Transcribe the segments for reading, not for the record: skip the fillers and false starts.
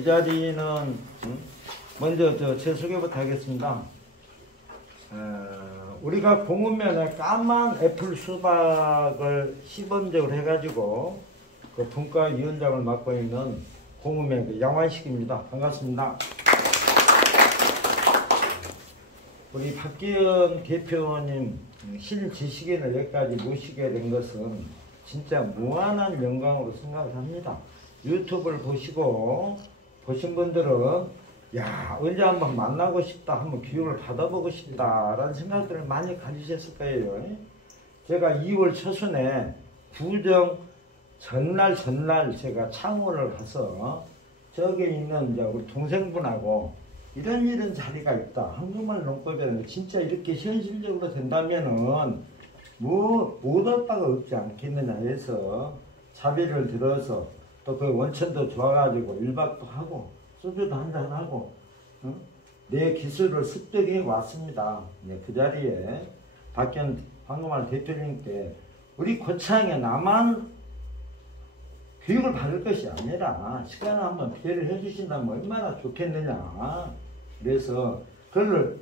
이 자리는 먼저 제 소개부터 하겠습니다. 우리가 공읍면에 까만 애플 수박을 시범적으로 해가지고 그 분과위원장을 맡고 있는 공읍면 그 양환식입니다. 반갑습니다. 우리 박기현 대표님 신지식인을 여기까지 모시게 된 것은 진짜 무한한 영광으로 생각을 합니다. 유튜브를 보신 분들은 야 언제 한번 만나고 싶다, 한번 교육을 받아보고 싶다라는 생각들을 많이 가지셨을 거예요. 제가 2월 초순에 구정 전날 제가 창원을 가서 저기 있는 이제 우리 동생분하고 이런 자리가 있다. 한국말 농법이라는 게 진짜 이렇게 현실적으로 된다면은 못 얻다가 없지 않겠느냐 해서 자비를 들어서 또 그 원천도 좋아가지고 1박도 하고 소주도 한잔하고 내 기술을 습득해 왔습니다. 그 자리에 박기현 황금알 대표님께 우리 고창에 나만 교육을 받을 것이 아니라 시간을 한번 기회를 해주신다면 얼마나 좋겠느냐. 그래서 그걸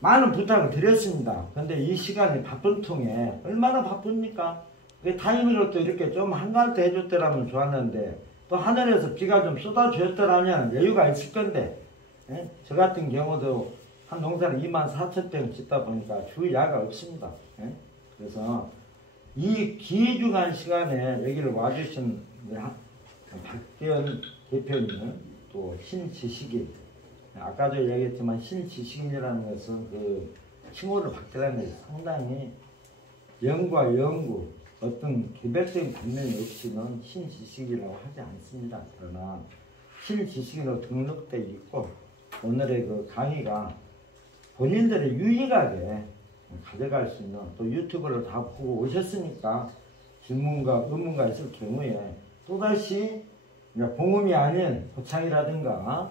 많은 부탁을 드렸습니다. 근데 이 시간이 바쁜 통에 얼마나 바쁩니까? 타이밍을 또 이렇게 좀 한가할 때 해줬더라면 좋았는데 또 하늘에서 비가 좀 쏟아주었더라면 여유가 있을 건데 저 같은 경우도 한 농사를 24,000평 짓다 보니까 주야가 없습니다. 그래서 이 귀중한 시간에 여기를 와주신 박기현 대표님은 또 신지식인, 아까도 얘기했지만 신지식인이라는 것은 그 칭호를 받게 것이 상당히 영과 연구 어떤 개별적인 관련이 없이는 신지식이라고 하지 않습니다. 그러나 신지식인으로 등록되어 있고 오늘의 그 강의가 본인들의 유익하게 가져갈 수 있는, 또 유튜브를 다 보고 오셨으니까 질문과 의문가 있을 경우에 또다시 공음이 아닌 고창이라든가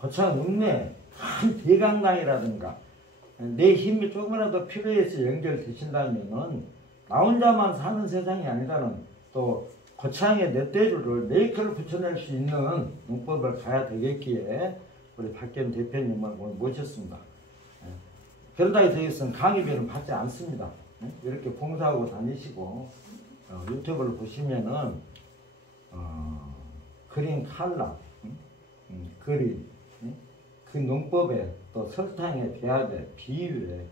고창 읍내 큰 대강당이라든가 내 힘이 조금이라도 필요해서 연결되신다면은 나 혼자만 사는 세상이 아니라는 또 고창의 넷대류를 메이커를 붙여낼 수 있는 농법을 가야 되겠기에 우리 박기현 대표님을 오늘 모셨습니다. 그러다 해서는 강의비는 받지 않습니다. 이렇게 봉사하고 다니시고 유튜브를 보시면은 그린 칼라, 그림, 그 농법에 또 설탕에 배합에 비유에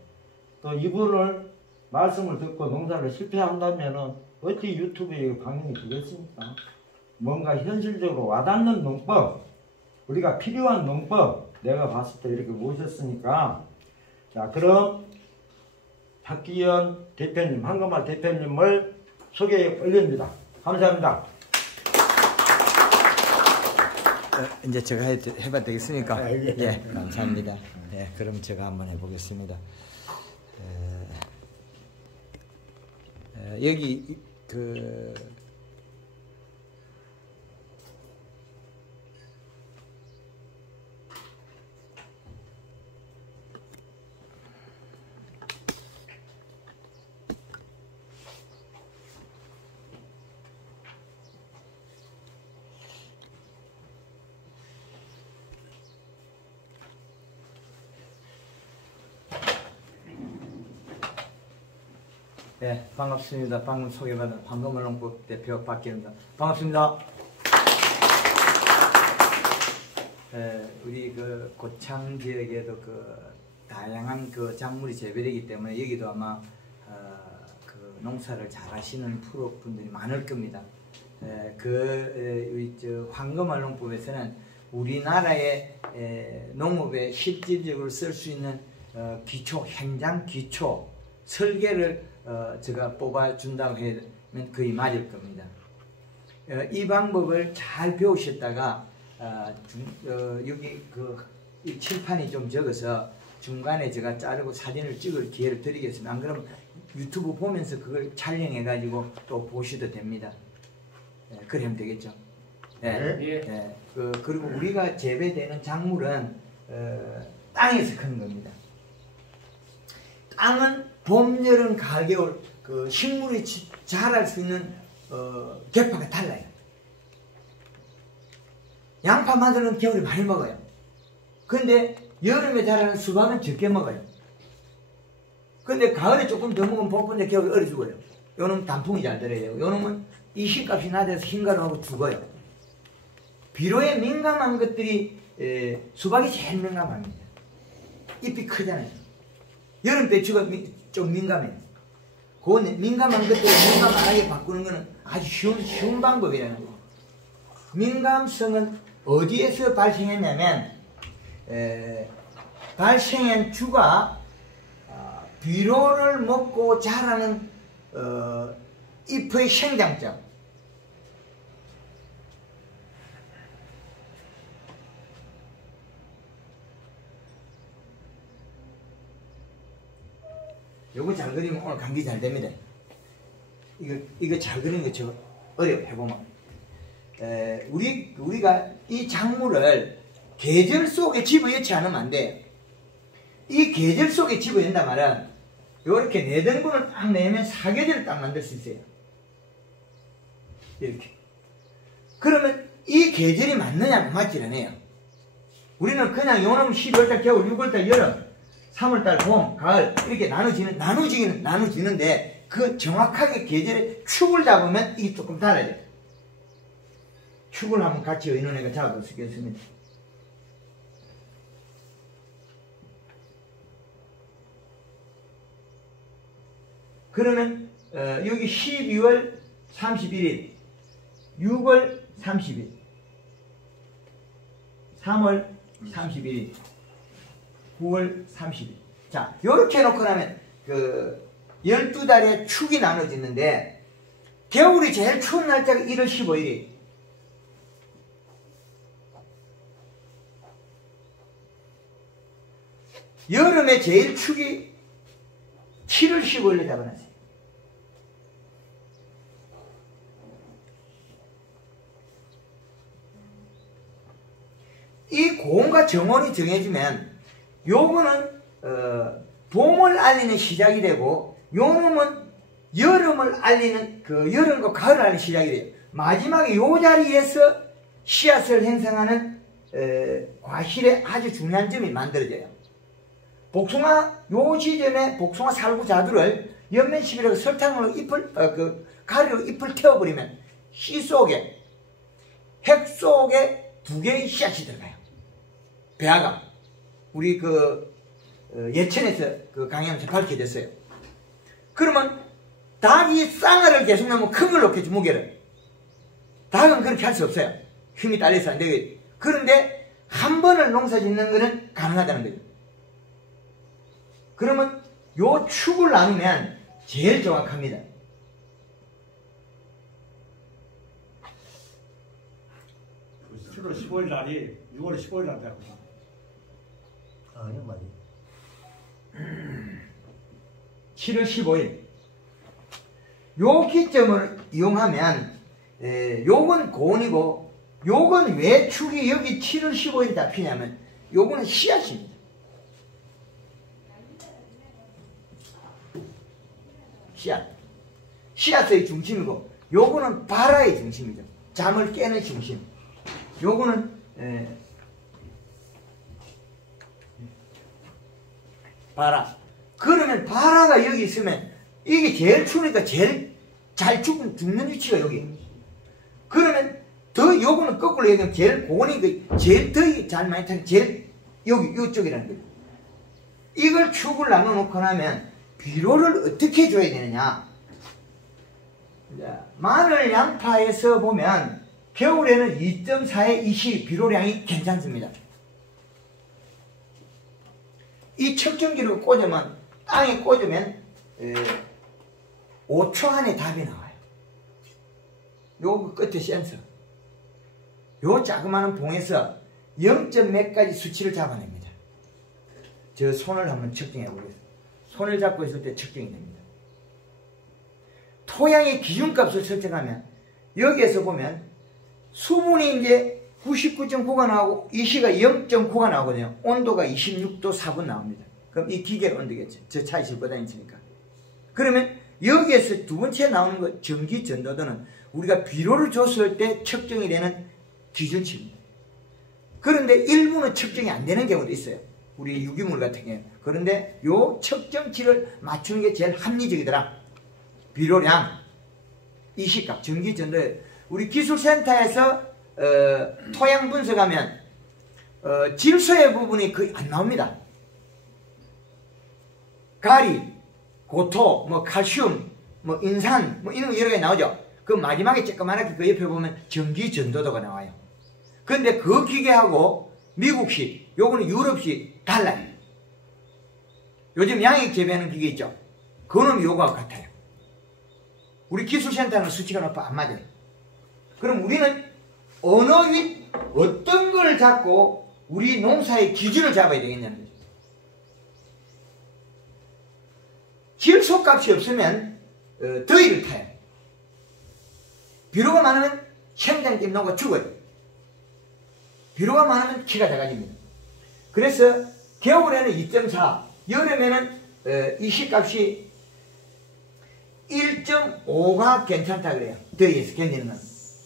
또 이분을 말씀을 듣고 농사를 실패한다면은 어찌 유튜브에 강연이 되겠습니까? 뭔가 현실적으로 와닿는 농법, 우리가 필요한 농법 내가 봤을 때 이렇게 모셨으니까 자 그럼 박기현 대표님, 황금알 대표님을 소개해 올립니다. 감사합니다. 이제 제가 해봐도 되겠습니까? 예. 예, 감사합니다. 예, 그럼 제가 한번 해보겠습니다. 여기 네, 반갑습니다. 방금 소개받은 황금알 농법 대표 박기현입니다. 반갑습니다. 우리 그 고창 지역에도 그 다양한 그 작물이 재배되기 때문에 여기도 아마 그 농사를 잘 하시는 프로 분들이 많을 겁니다. 우리 황금알 농법에서는 우리나라의 농업에 실질적으로 쓸 수 있는 기초, 행장 기초 설계를 제가 뽑아준다고 하면 거의 맞을 겁니다. 이 방법을 잘 배우셨다가 여기 이 칠판이 좀 적어서 중간에 제가 자르고 사진을 찍을 기회를 드리겠습니다. 안 그러면 유튜브 보면서 그걸 촬영해 가지고 또 보셔도 됩니다. 그러면 되겠죠. 그리고 우리가 재배되는 작물은 땅에서 크는 겁니다. 땅은 봄, 여름, 가을, 겨울 그 식물이 자랄 수 있는 계파가 달라요. 양파, 마늘은 겨울에 많이 먹어요. 근데 여름에 자라는 수박은 적게 먹어요. 근데 가을에 조금 더 먹으면 복분데 겨울에 얼어 죽어요. 요놈은 단풍이 잘 들어요. 요놈은 이 흰값이 낮아서 흰가루하고 죽어요. 비료에 민감한 것들이 수박이 제일 민감합니다. 잎이 크잖아요. 여름 배추가 좀 민감해요. 그 민감한 것들을 민감 안 하게 바꾸는 것은 아주 쉬운 방법이라는 거예요. 민감성은 어디에서 발생했냐면 발생한 주가 비료를 먹고 자라는 잎의 생장점. 요거 잘 그리면 오늘 감기 잘 됩니다. 이거 잘 그리는 거 저 어려워 해보면. 우리가 이 작물을 계절 속에 집어넣지 않으면 안 돼. 이 계절 속에 집어넣는단 말은 요렇게 4등분을 딱 내면 사계절을 딱 만들 수 있어요. 이렇게. 그러면 이 계절이 맞느냐 맞질 않아요. 우리는 그냥 요놈 12월달 겨울, 6월달 여름, 3월달 봄, 가을 이렇게 나누지는데 그 정확하게 계절의 축을 잡으면 이게 조금 달라져요. 축을 한번 같이 의논해서 잡아볼 수 있겠습니다. 그러면 여기 12월 31일, 6월 30일, 3월 31일, 9월 30일. 자, 요렇게 해놓고 나면 12달의 축이 나눠지는데 겨울이 제일 추운 날짜가 1월 15일이에요. 여름에 제일 축이 7월 15일에 잡아놨어요. 이 고온과 정온이 정해지면 요거는 봄을 알리는 시작이 되고 요놈은 여름을 알리는 여름과 가을을 알리는 시작이 돼요. 마지막에 요 자리에서 씨앗을 형성하는 과실의 아주 중요한 점이 만들어져요. 복숭아 요 시점에 복숭아 살구자두를 연면십이라고 설탕으로 잎을 가루로 잎을 태워버리면 씨 속에 핵 속에 2개의 씨앗이 들어가요. 배아가 우리 예천에서 강의하면서 밝혀졌어요. 그러면 닭이 쌍알을 계속 넣으면 큰 걸 넣겠지, 무게를. 닭은 그렇게 할 수 없어요. 힘이 딸려서 안 되겠지. 그런데 한 번을 농사 짓는 거는 가능하다는 거죠. 그러면 요 축을 나누면 제일 정확합니다. 그 7월 15일 날이 6월 15일 날 되고. 아니요, 맞아요. 7월 15일. 요 기점을 이용하면, 요건 고온이고, 요건 왜 축이 여기 7월 15일에 잡히냐면, 요거는 씨앗입니다. 씨앗의 중심이고, 요거는 바라의 중심이죠. 잠을 깨는 중심. 요거는, 바라. 그러면 바라가 여기 있으면, 이게 제일 추우니까 제일 잘 죽는 위치가 여기. 그러면, 요거는 거꾸로 얘기하면 제일 고온이니까 제일 더위 잘 많이 타는 제일 요쪽이라는 거예요. 이걸 축을 나눠 놓고 나면, 비료를 어떻게 줘야 되느냐. 마늘 양파에서 보면 겨울에는 2.4의 이시 비료량이 괜찮습니다. 이 측정기를 꽂으면 땅에 꽂으면 5초 안에 답이 나와요. 요 끝에 센서. 요 자그마한 봉에서 0몇 가지 수치를 잡아냅니다. 저 손을 한번 측정해 보겠습니다. 손을 잡고 있을 때 측정이 됩니다. 토양의 기준값을 설정하면 여기에서 보면 수분이 이제 99.9가 나오고 이시가 0.9가 나오거든요. 온도가 26도 4분 나옵니다. 그럼 이 기계가 온도겠죠. 저 차에 싣고 다니니까. 그러면 여기에서 두 번째 나오는 거 전기 전도도는 우리가 비료를 줬을 때 측정이 되는 기준치입니다. 그런데 일부는 측정이 안 되는 경우도 있어요. 우리 유기물 같은 경우. 그런데 요 측정치를 맞추는 게 제일 합리적이더라. 비료량, 이식값, 전기전도. 우리 기술센터에서 토양 분석하면 질소의 부분이 거의 안 나옵니다. 가리, 고토, 뭐 칼슘, 뭐 인산, 뭐 이런 거 여러 가지 나오죠. 그 마지막에 조그맣게 그 옆에 보면 전기전도도가 나와요. 근데 그 기계하고 미국식, 요거는 유럽식 달라요. 요즘 양액 재배하는 기계 있죠. 그거는 요거하고 같아요. 우리 기술센터는 수치가 높아 안 맞아요. 그럼 우리는 어떤 걸 잡고 우리 농사의 기준을 잡아야 되겠냐는 거죠. 질소값이 없으면 더위를 타요. 비료가 많으면 생장점 녹아 죽어요. 비료가 많으면 키가 작아집니다. 그래서 겨울에는 2.4, 여름에는 이식값이 1.5가 괜찮다 그래요. 더위에서 견디는 건.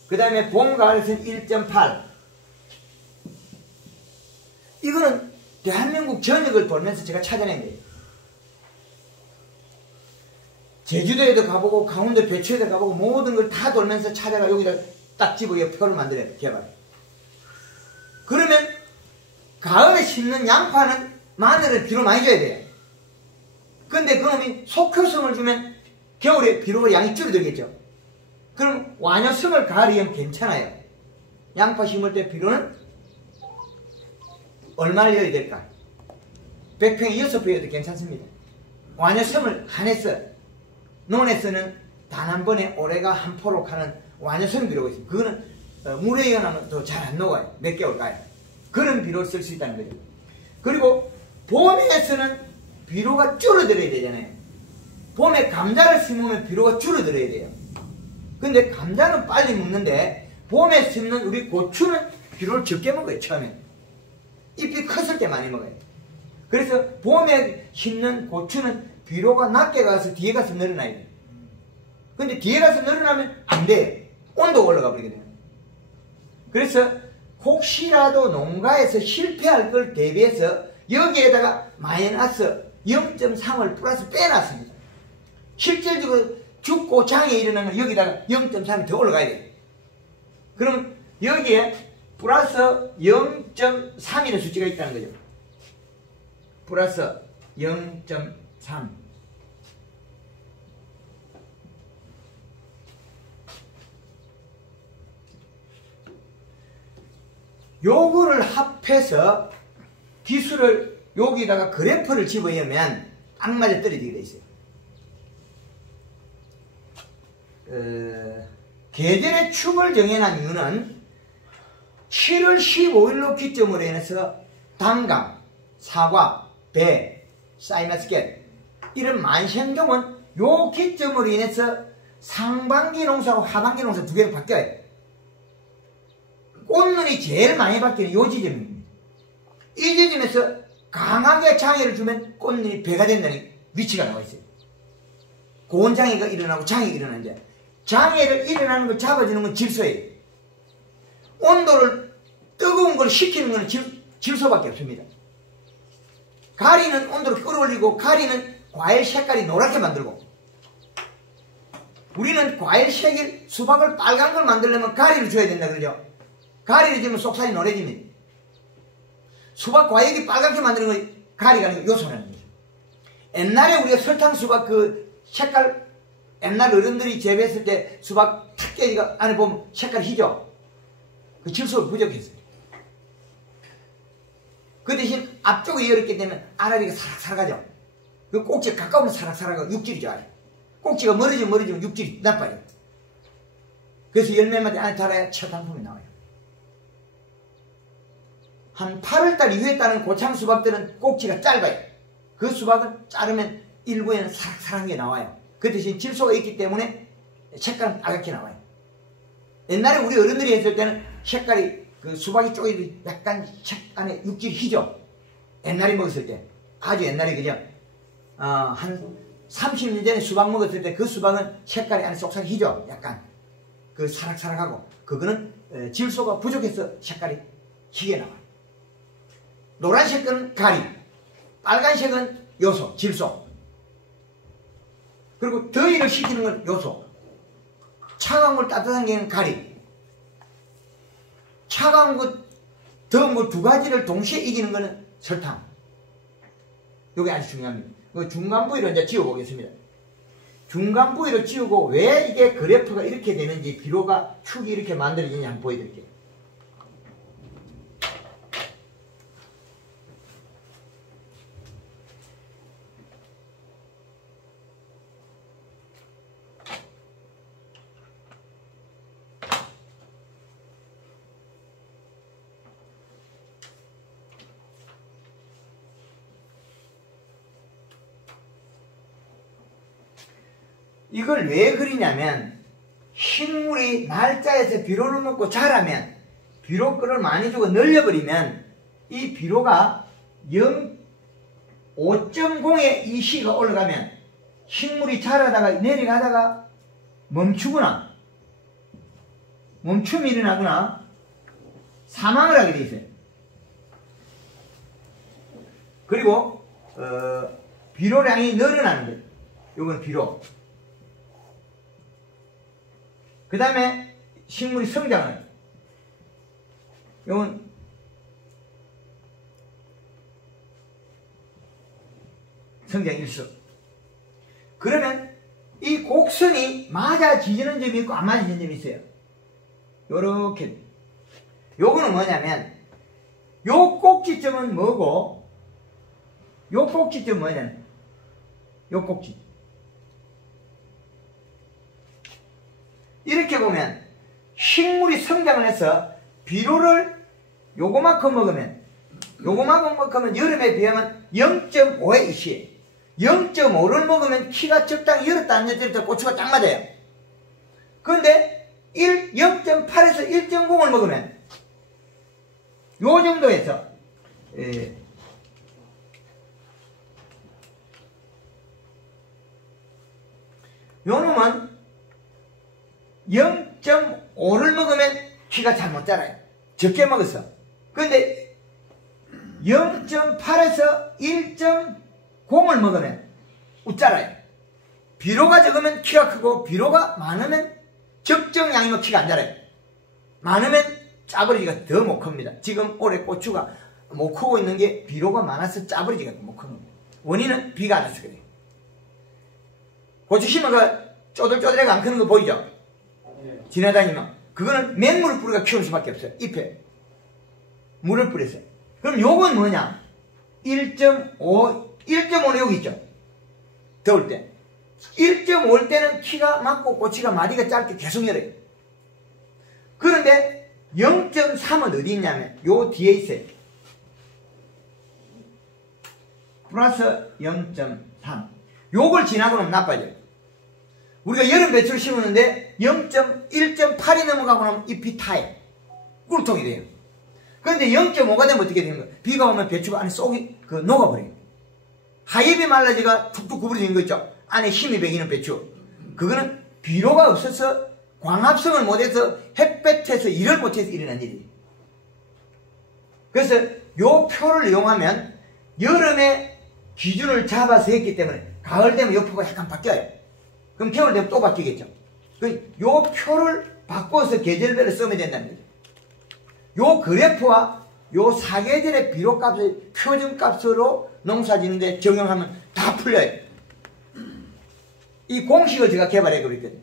그 다음에 봄, 가을에서는 1.8. 이거는 대한민국 전역을 돌면서 제가 찾아낸 거예요. 제주도에도 가보고 강원도 배추에도 가보고 모든 걸 다 돌면서 찾아가 여기다 딱 집어 표를 만들어요. 개발. 그러면 가을에 심는 양파는 마늘을 비료 많이 줘야 돼요. 근데 그놈이 속효성을 주면 겨울에 비료가 양이 줄어들겠죠. 그럼 완효성을 가을에 하면 괜찮아요. 양파 심을 때 비료는 얼마를 넣어야 될까? 100평에 6배여도 괜찮습니다. 완효성을 한해서 논에서는 단 한 번에 올해가 한 포로 하는 완효성 비료가 있습니다. 그거는 물에 연하면 더 잘 안 녹아요. 몇 개월 가요. 그런 비료를 쓸 수 있다는 거죠. 그리고 봄에서는 비료가 줄어들어야 되잖아요. 봄에 감자를 심으면 비료가 줄어들어야 돼요. 근데 감자는 빨리 먹는데 봄에 심는 우리 고추는 비료를 적게 먹어요. 처음에 잎이 컸을 때 많이 먹어요. 그래서 봄에 심는 고추는 비료가 낮게 가서 뒤에 가서 늘어나야 돼요. 근데 뒤에 가서 늘어나면 안 돼요. 온도가 올라가 버리거든요. 그래서 혹시라도 농가에서 실패할 걸 대비해서 여기에다가 마이너스 0.3을 플러스 빼놨습니다. 실질적으로 죽고 장애 일어나면 여기다가 0.3이 더 올라가야 돼요. 그럼 여기에 플러스 0.3이라는 수치가 있다는 거죠. 플러스 0.3. 요거를 합해서 기술을 여기다가 그래프를 집어넣으면 딱 맞아 떨어지게 돼 있어요. 계절의 축을 정해놓은 이유는 7월 15일로 기점으로 인해서 단감, 사과, 배, 사이마스켓 이런 만생종은 요 기점으로 인해서 상반기 농사하고 하반기 농사 두 개로 바뀌어요. 꽃눈이 제일 많이 바뀌는 요 지점입니다. 이 지점에서 강하게 장애를 주면 꽃눈이 배가 된다는 위치가 나와 있어요. 고온장애가 일어나고 장애가 일어나는데 장애를 일어나는 걸 잡아주는 건 질소예요. 온도를 뜨거운 걸 식히는 건 질소밖에 없습니다. 가리는 온도를 끌어올리고 가리는 과일 색깔이 노랗게 만들고 우리는 과일 색일 수박을 빨간 걸 만들려면 가리를 줘야 된다 그러죠. 가리를 주면 속살이 노래집니다. 수박 과육이 빨갛게 만드는 건 가리가 아니고 요소라는 거죠. 옛날에 우리가 설탕 수박 그 색깔 옛날 어른들이 재배했을 때 수박 탁 깨지가 안에 보면 색깔 희죠. 그 질소가 부족했어요. 그 대신 앞쪽이 열었기 때문에 알알이가 사락사락하죠. 그 꼭지가 가까우면 사락사락하고 육질이 좋아요. 꼭지가 멀어지면 육질이 나빠요. 그래서 열매마다 안에 달아야 첫 상품이 나와요. 한 8월달 이후에 따른 고창 수박들은 꼭지가 짧아요. 그 수박은 자르면 일부에는 사락사락한 게 나와요. 그 대신 질소가 있기 때문에 색깔은 빨갛게 나와요. 옛날에 우리 어른들이 했을 때는 색깔이 그 수박이 쪼개도 약간 색 안에 육질이 희죠. 옛날에 먹었을 때 아주 옛날에 그죠. 한 30년 전에 수박 먹었을 때 그 수박은 색깔이 안에 속살이 희죠. 약간 그 사락사락하고 그거는 질소가 부족해서 색깔이 희게 나와요. 노란색은 가리, 빨간색은 요소, 질소. 그리고 더위를 식히는 건 요소. 차가운 걸 따뜻한 게 가리. 차가운 것, 더운 것 두 가지를 동시에 이기는 것은 설탕. 이게 아주 중요합니다. 그 중간 부위로 이제 지워보겠습니다. 중간 부위로 지우고 왜 이게 그래프가 이렇게 되는지, 비로가 축이 이렇게 만들어지는지 한번 보여드릴게요. 이걸 왜 그리냐면, 식물이 날짜에서 비료를 먹고 자라면, 비료끌을 많이 주고 늘려버리면 이 비료가 5.0에 이 시가 올라가면 식물이 자라다가 내려가다가 멈추거나 멈춤이 일어나거나 사망을 하게 돼 있어요. 그리고 비료량이 늘어나는 거예요. 이건 비료. 그 다음에 식물이 성장을 해요. 이건 성장 일수. 그러면 이 곡선이 맞아지는 점이 있고 안 맞아지는 점이 있어요. 요렇게. 요거는 뭐냐면, 요 꼭지점은 뭐고, 요 꼭지점은 뭐냐면, 요 꼭지. 이렇게 보면 식물이 성장을 해서 비료를 요거만큼 먹으면 여름에 비하면 0.5의 이시에요. 0.5를 먹으면 키가 적당히 열었다 안 열었다 고추가 딱 맞아요. 그런데 0.8에서 1.0을 먹으면 요 정도에서 요 놈은 0.5를 먹으면 키가 잘 못 자라요. 적게 먹었어. 그런데 0.8에서 1.0을 먹으면 웃자라요. 비료가 적으면 키가 크고 비료가 많으면 적정량이면 키가 안 자라요. 많으면 짜버리지가 더 못 큽니다. 지금 올해 고추가 못 크고 있는 게 비료가 많아서 짜버리지가 못 큰 겁니다. 원인은 비가 안 와서 그래요. 고추 심어가 쪼들쪼들하게 안 크는 거 보이죠? 지나다니면 그거는 맹물을 뿌리가 키울 수밖에 없어요. 잎에 물을 뿌렸어요. 그럼 요건 뭐냐? 1.5는 여기 있죠. 더울 때 1.5일 때는 키가 많고 고치가 마디가 짧게 계속 열어요. 그런데 0.3은 어디 있냐면 요 뒤에 있어요. 플러스 0.3. 요걸 지나고 나면 나빠져요. 우리가 여름 배추를 심었는데 1.8이 넘어가고 나면 잎이 타요. 꿀통이 돼요. 그런데 0.5가 되면 어떻게 되는 거예요? 비가 오면 배추가 안에 쏙이 녹아버려요. 하엽이 말라지가 툭툭 구부러지는 거 있죠? 안에 힘이 배기는 배추. 그거는 비료가 없어서 광합성을 못해서 햇볕에서 일을 못해서 일어난 일이에요. 그래서 요 표를 이용하면 여름에 기준을 잡아서 했기 때문에 가을 되면 요 표가 약간 바뀌어요. 그럼 겨울 되면 또 바뀌겠죠. 요 표를 바꿔서 계절별로 쓰면 된다는 거죠. 요 그래프와 요 사계절의 비료값을 표준값으로 농사 짓는데 적용하면 다 풀려요. 이 공식을 제가 개발해 그랬거든요.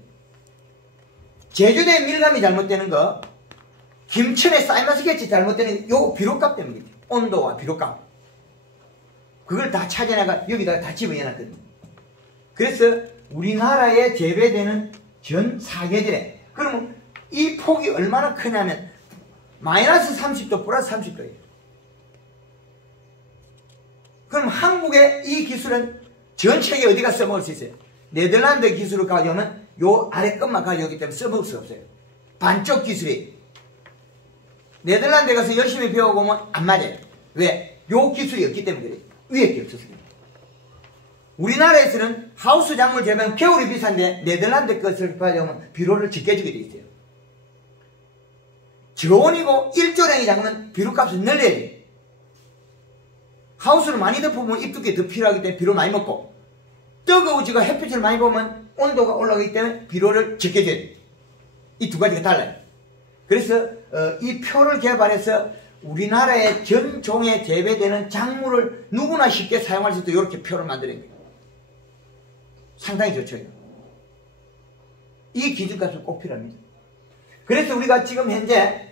제주도의 밀감이 잘못되는 거, 김천의 사이마스케치 잘못되는 요 비료값 때문이겠죠. 온도와 비료값. 그걸 다 찾아내가 여기다가 다 집어넣었거든요. 그래서 우리나라에 재배되는 전 사계절에, 그러면 이 폭이 얼마나 크냐면 마이너스 30도 플러스 30도예요. 그럼 한국의 이 기술은 전 세계 어디가 써먹을 수 있어요? 네덜란드 기술을 가져오면 요 아래 것만 가져오기 때문에 써먹을 수 없어요. 반쪽 기술이. 네덜란드에 가서 열심히 배워보면 안 맞아요. 왜? 요 기술이 없기 때문에 그래요. 위에 게 없어서 그래요. 우리나라에서는 하우스 작물 재배는 겨울이 비싼데 네덜란드 것을 가져오면 비료를 적게 주게 돼 있어요. 저온이고 일조량이 작으면 비료값을 늘려야 돼요. 하우스를 많이 덮어보면 잎두께 더 필요하기 때문에 비료 많이 먹고, 뜨거워지고 햇빛을 많이 보면 온도가 올라가기 때문에 비료를 적게 줘야 돼. 이 두 가지가 달라요. 그래서 이 표를 개발해서 우리나라의 전 종에 재배되는 작물을 누구나 쉽게 사용할 수 있도록 이렇게 표를 만들어야 돼요. 상당히 좋죠. 이 기준값은 꼭 필요합니다. 그래서 우리가 지금 현재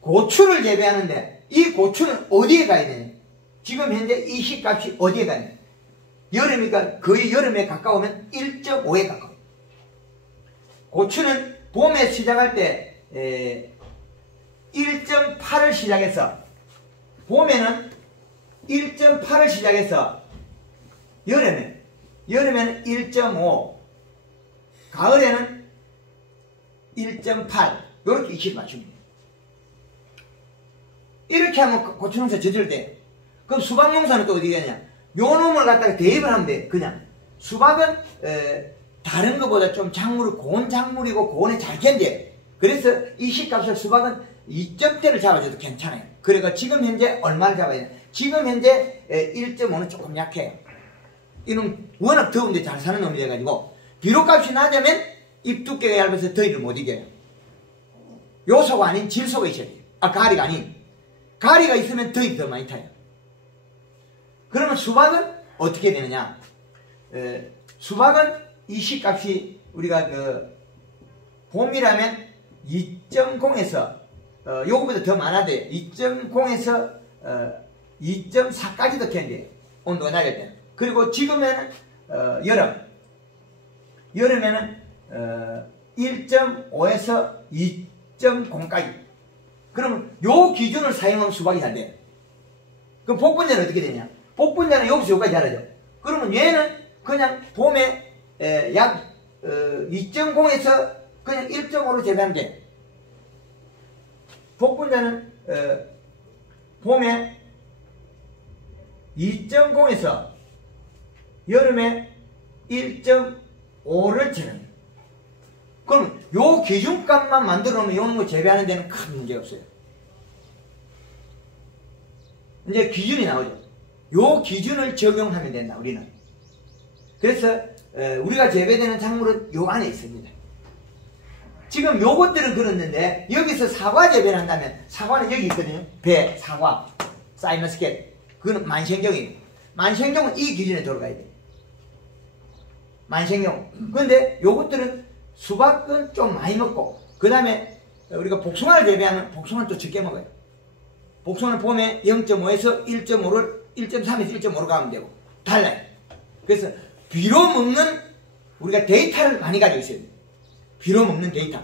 고추를 재배하는데 이 고추는 어디에 가야 되냐? 지금 현재 이 시값이 어디에 가냐? 여름이니까 거의 여름에 가까우면 1.5에 가까워요. 고추는 봄에 시작할 때 1.8을 시작해서, 봄에는 1.8을 시작해서 여름에는 1.5, 가을에는 1.8 이렇게 익히를 맞춥니다. 이렇게 하면 고추농사 저질 때, 그럼 수박농사는 또 어디 가냐? 요 놈을 갖다가 대입을 하면 돼. 그냥 수박은 다른 것보다 좀 작물이 고운 작물이고 고온에 잘 견뎌. 그래서 이 시값을 수박은 2점대를 잡아줘도 괜찮아요. 그러니까 지금 현재 얼마를 잡아야 되냐? 지금 현재 1.5는 조금 약해요. 이놈 워낙 더운데 잘 사는 놈이 돼가지고 비료값이 낮으면 잎 두께가 얇아서 더위를 못 이겨요. 요소가 아닌 질소가 있어야 돼요. 가리가 아닌. 가리가 있으면 더위 더 많이 타요. 그러면 수박은 어떻게 되느냐? 수박은 이 시값이 우리가 봄이라면 2.0에서 요거보다 더 많아도 2.0에서 2.4까지도 견뎌요. 온도가 낮을 때. 그리고 지금에는 여름에는 1.5에서 2.0까지. 그러면 요 기준을 사용하면 수박이 잘 돼요. 그럼 복분자는 어떻게 되냐? 복분자는 여기서 여기까지 자라죠. 그러면 얘는 그냥 봄에 약 2.0에서 그냥 1.5로 재배하면 돼. 복분자는 봄에 2.0에서 여름에 1.5를 재배합니다. 그럼 요 기준값만 만들어 놓으면 요런 거 재배하는 데는 큰 문제 없어요. 이제 기준이 나오죠. 요 기준을 적용하면 된다, 우리는. 그래서 우리가 재배되는 작물은 요 안에 있습니다. 지금 요것들은 그렇는데 여기서 사과 재배를 한다면 사과는 여기 있거든요. 배, 사과, 사이너스켓. 그거는 만생종이에요. 만생종은 이 기준에 들어가야 돼요. 만생종. 그런데 요것들은 수박은 좀 많이 먹고, 그 다음에 우리가 복숭아를 재배하면 복숭아는 또 적게 먹어요. 복숭아는 봄에 0.5에서 1.3에서 1.5로 가면 되고 달라요. 그래서 비료 먹는 우리가 데이터를 많이 가지고 있어야 돼요. 비료 먹는 데이터.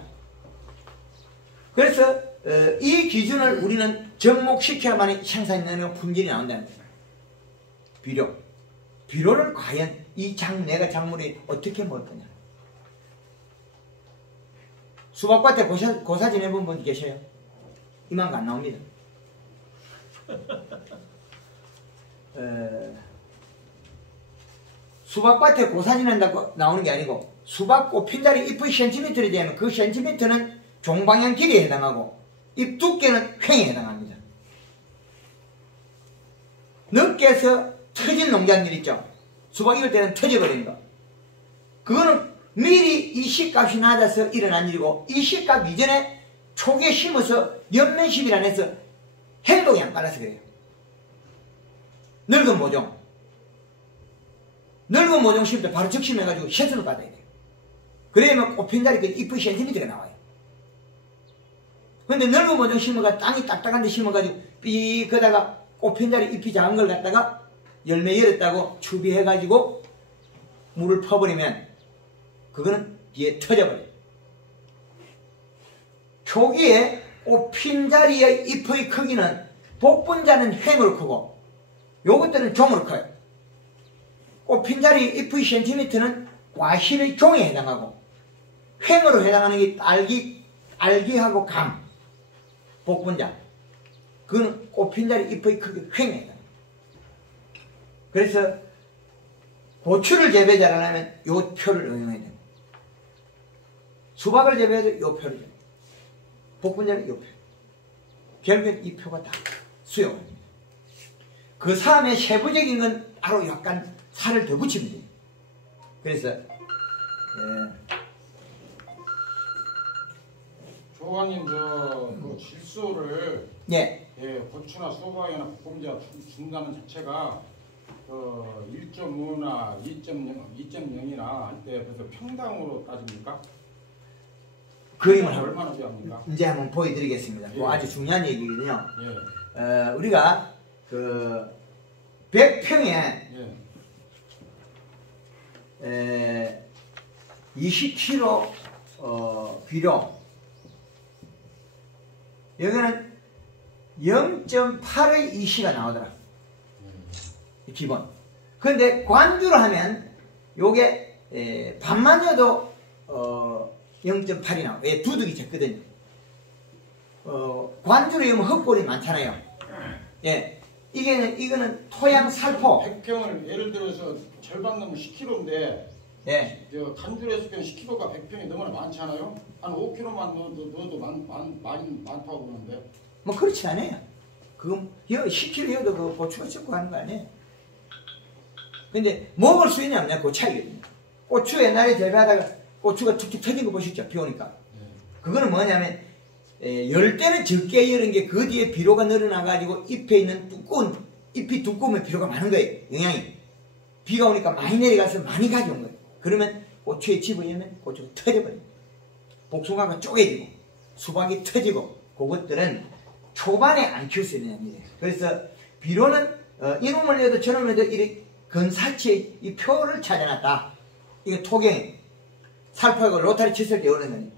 그래서 이 기준을 우리는 접목시켜야만 생산량과 품질이 나온다는 거예요. 비료. 비료를 과연 내가 작물이 어떻게 먹을 거냐. 수박밭에 고사 지내본 분 계셔요? 이만큼 안 나옵니다. 수박밭에 고사 지낸다고 나오는 게 아니고, 수박 꽃핀 자리 잎의 센티미터에 되면 그 센티미터는 종방향 길이에 해당하고 잎 두께는 횡에 해당합니다. 늦게서 터진 농작물 있죠. 수박 익을 때는 터져버리는 거. 그거는 미리 이 시값이 낮아서 일어난 일이고, 이 시값 이전에 초기에 심어서 연면심이라 해서 행동이 안 빨라서 그래요. 늙은 모종. 늙은 모종 심을 때 바로 적심해가지고 햇수를 받아야 돼요. 그래야만 꽃핀 자리 잎의 센티미터가 나와요. 근데 늙은 모종 심어가 땅이 딱딱한 데 심어가지고 삐 그다가 꽃핀 자리 잎이 작은 걸 갖다가 열매 열었다고 추비해가지고 물을 퍼버리면 그거는 뒤에 터져버려요. 초기에 꽃핀 자리의 잎의 크기는 복분자는 횡으로 크고 요것들은 종으로 커요. 꽃핀 자리 잎의 센티미터는 과실의 종에 해당하고, 횡으로 해당하는 게 알기하고 감, 복분자. 그건 꽃핀 자리 잎의 크기 횡에 해당합니다. 그래서 고추를 재배 잘하려면 요 표를 응용해야 됩니다. 수박을 재배해도 요 표를 재배해야 됩니다. 복분자는 요 표. 결국엔 이 표가 다 수용합니다. 그 다음에 세부적인 건 따로 약간 살을 더 붙이면 돼요. 그래서 조관님 그 질소를 예. 고추나 소박이나 볶음자 준다는 자체가 1.5나 2.0이나 할 때 그래서 평당으로 따집니까? 그림을 얼마나 필요합니까? 이제 한번 보여드리겠습니다. 그거 아주 중요한 얘기거든요. 예. 우리가 그 100평에 20kg 비료, 여기는 0.8의 2C가 나오더라. 기본. 근데 관주로 하면 요게 반만 넣어도 0.8이 나와. 왜? 두둑이 적거든요. 관주로 하면 흙골이 많잖아요. 예. 이거는 토양 살포. 100평을 예를 들어서 절반 넣으면 10kg인데 예. 간주로 했을 때는 10kg가 100평이 너무나 많잖아요. 한 5kg만 넣어도 많다고 그러는데. 뭐 그렇지 않아요. 그건 10kg여도 그 고추가 썩고 하는 거 아니에요. 근데 먹을 수 있냐 없냐 그 차이거든요. 고추 옛날에 재배하다가 고추가 툭툭 터진 거 보셨죠? 비 오니까. 그거는 뭐냐면 열 때는 적게 열은 게 그 뒤에 비료가 늘어나가지고 잎에 있는 잎이 두꺼우면 비료가 많은 거예요. 영양이. 비가 오니까 많이 내려가서 많이 가져온 거예요. 그러면 고추에 집어넣으면 고추가 터져버려요. 복숭아가 쪼개지고 수박이 터지고 그것들은 초반에 안 키울 수 있는 겁니다. 그래서 비료는 이놈을 해도 저놈을 해도 이렇게 근사치의 이 표를 찾아놨다. 이거 토경이 살포하고 로타리 쳤을 때 오는 거예요.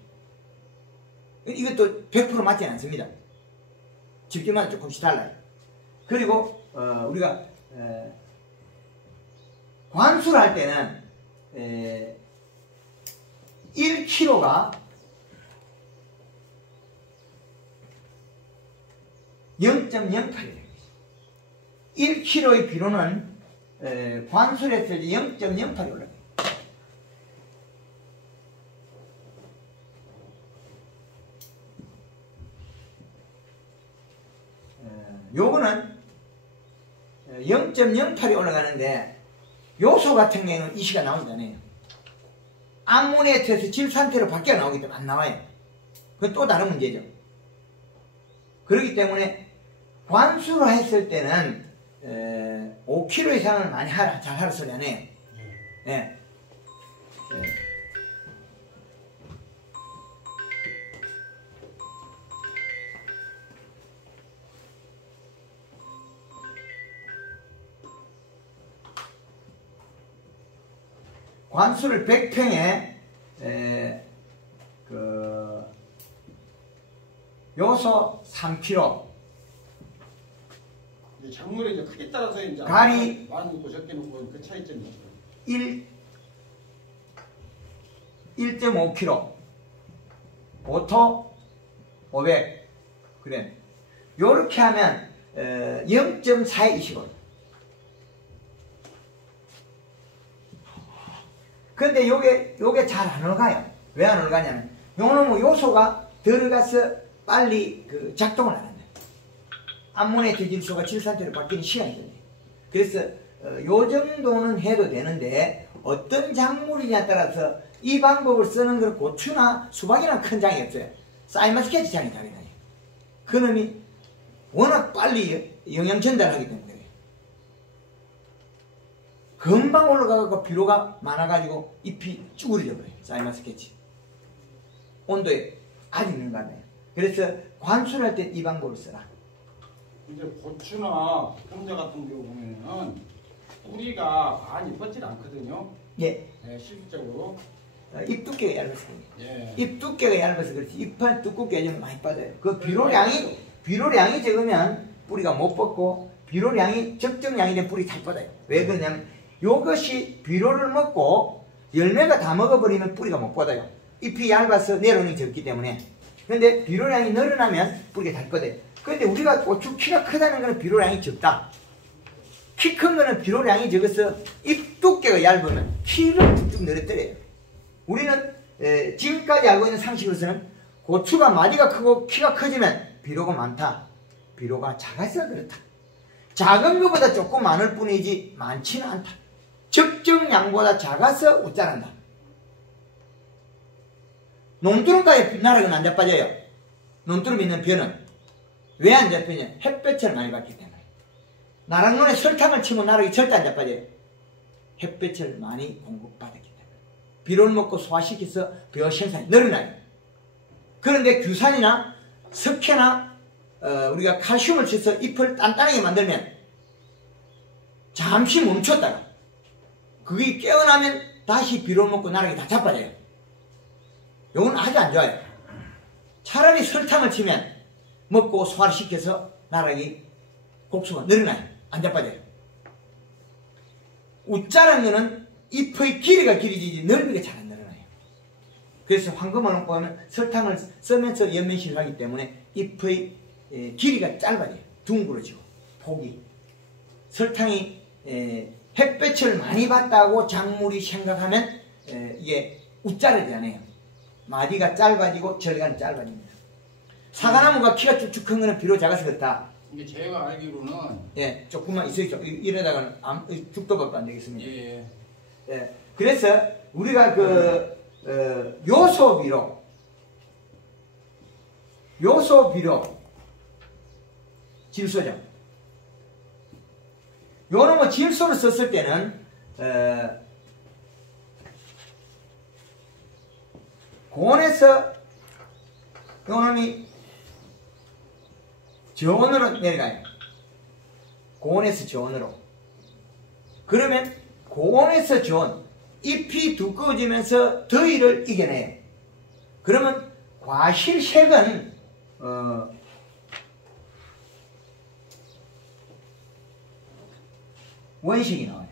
이것도 100% 맞지 않습니다. 집집마다 조금씩 달라요. 그리고 우리가 관수를 할 때는 1kg가 0.08이에요. 1kg의 비료는 관수를 했을 때 0.08이 올라가요. 요거는 0.08이 올라가는데 요소 같은 경우는 이시가 나오지 않아요. 암모니아트에서 질산태로 바뀌어 나오기 때문에 안 나와요. 그건 또 다른 문제죠. 그렇기 때문에 관수로 했을 때는 5kg 이상은 많이 하라, 잘 하라 소리 안 해요. 네. 관수를 100평에 요소 3kg, 작물의 이제 크기 따라서 이제 가리 많이 넣고 적게 넣고 그 차이점이 있어요. 1.5kg, 오토 500g. 요렇게 하면 0.4에 25. 근데 요게 잘 안 올가요. 왜 안 올가냐면 요놈의 요소가 들어가서 빨리 작동을 안 한다. 암모니아트 질소가 질산태로 바뀌는 시간이 걸려요. 그래서 요 정도는 해도 되는데 어떤 작물이냐에 따라서 이 방법을 쓰는 건 고추나 수박이나 큰 장이 없어요. 사이마스케치 장이 다르나요. 그놈이 워낙 빨리 영양 전달하기 때문에 그래요. 금방 올라가고 비료가 많아가지고 잎이 쭈그러져 버려요. 사이마스케치. 온도에 아주 민감해요. 그래서 관수를 할 때 이 방법을 쓰라. 이제 고추나 볶음자 같은 경우 보면은 뿌리가 많이 뻗질 않거든요. 예. 네, 실질적으로. 잎 두께가 얇아서 예. 잎 두께가 얇아서 그렇지 잎은 두껍게 해주면 많이 빠져요. 그 비료량이 적으면 뿌리가 못 뻗고 비료량이 적정량이 되면 뿌리 잘 뻗어요. 왜 그러냐면 이것이 비료를 먹고 열매가 다 먹어버리면 뿌리가 못 뻗어요. 잎이 얇아서 내려오는 게 적기 때문에. 근데 비료량이 늘어나면 뿌리가 잘 뻗어요. 근데 우리가 고추 키가 크다는 것은 비료량이 적다. 키 큰 거는 비료량이 적어서 잎 두께가 얇으면 키를 뚝뚝 늘어뜨려요. 우리는 지금까지 알고 있는 상식으로서는 고추가 마디가 크고 키가 커지면 비료가 많다. 비료가 작아서 그렇다. 작은 것보다 조금 많을 뿐이지 많지는 않다. 적정량보다 작아서 웃자란다. 논두렁가에 나락은 안 자빠져요. 논두렁 있는 벼는 왜 안 잡히냐? 햇볕을 많이 받기 때문에. 나락론에 설탕을 치면 나락이 절대 안 자빠져요. 햇볕을 많이 공급받았기 때문에. 비료를 먹고 소화시켜서 벼 생산이 늘어나요. 그런데 규산이나 석회나 우리가 칼슘을 쳐서 잎을 단단하게 만들면 잠시 멈췄다가 그게 깨어나면 다시 비료를 먹고 나락이 다 자빠져요. 이건 아주 안 좋아요. 차라리 설탕을 치면 먹고 소화를 시켜서 나락이 곡수가 늘어나요. 안 자빠져요. 웃자란 거는 잎의 길이가 길어지지 넓이가 잘 안 늘어나요. 그래서 황금을 보면 설탕을 쓰면서 연면실을 하기 때문에 잎의 길이가 짧아져요. 둥그러지고 폭이. 설탕이 햇볕을 많이 받다고 작물이 생각하면 이게 웃자르잖아요. 마디가 짧아지고 절간이 짧아집니다. 사과나무가 키가 쭉쭉 큰 거는 비로 작아서 그렇다. 근데 제가 알기로는 예, 조금만 있어요. 이러다가는 죽도 밥도 안 되겠습니다. 예. 예, 그래서 우리가 요소비료 질소죠. 요놈의 질소를 썼을 때는 고온에서 요놈이 저온으로 내려가요. 고온에서 저온으로. 그러면 고온에서 저온, 잎이 두꺼워지면서 더위를 이겨내요. 그러면 과실색은 원색이 나와요.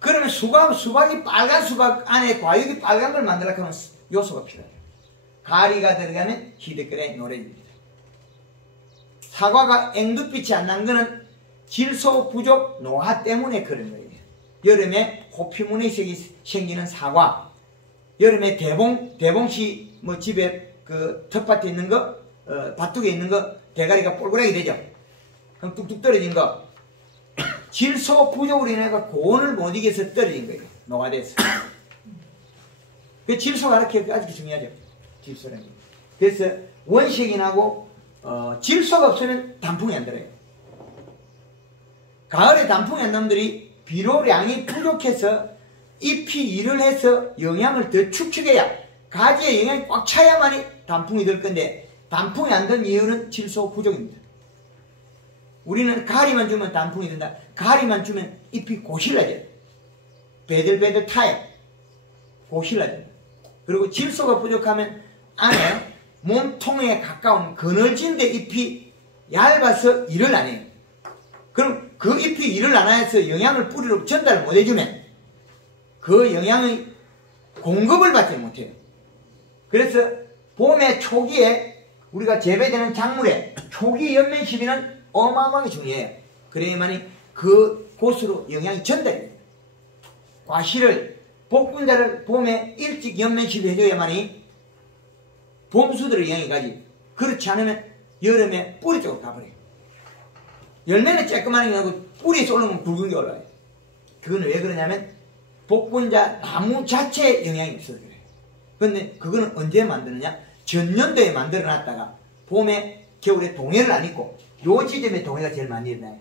그러면 수박이 빨간 수박 안에 과육이 빨간 걸 만들려고 하면 요소가 필요해요. 가리가 들어가면 희득거래 노래집니다. 사과가 앵두빛이 안 난 거는 질소 부족 노화 때문에 그런 거예요. 여름에 호피무늬색이 생기는 사과, 여름에 대봉씨 뭐 집에 그 텃밭에 있는 거, 밭둑에 있는 거 대가리가 뽀글하게 되죠. 그럼 뚝뚝 떨어진 거. 질소 부족으로 인해 고온을 못 이겨서 떨어진 거예요. 노화돼서. 그 질소가 이렇게 아주 중요하죠. 질소라는 게. 그래서 원색이 나고 질소가 없으면 단풍이 안 들어요. 가을에 단풍이 안 나는 비료량이 부족해서 잎이 일을 해서 영양을 더 축축해야 가지에 영양이 꽉 차야만이 단풍이 될 건데 단풍이 안 든 이유는 질소 부족입니다. 우리는 가리만 주면 단풍이 된다. 가리만 주면 잎이 고실라져요. 배들배들 타요. 고실라져요. 그리고 질소가 부족하면 안에 몸통에 가까운 그늘진 데 잎이 얇아서 일을 안 해요. 그럼 그 잎이 일을 안 해서 영양을 뿌리로 전달을 못 해주면 그 영양의 공급을 받지 못해요. 그래서 봄의 초기에 우리가 재배되는 작물의 초기 연면 시비는 어마어마하게 중요해요. 그래야만이 그 곳으로 영양이 전달이 돼요. 과실을 복분자를 봄에 일찍 연면 시비해줘야만이 봄수들의 영향이 가지. 그렇지 않으면 여름에 뿌리 쪽으로 가버려요. 열매는 쬐끄만하게 나고 뿌리에 쏠는 건 굵은 게 올라와요. 그거는 왜 그러냐면 복분자 나무 자체에 영향이 없어서 그래요. 근데 그거는 언제 만드느냐? 전년도에 만들어 놨다가 봄에 겨울에 동해를 안 입고 요 지점에 동해가 제일 많이 일어나요.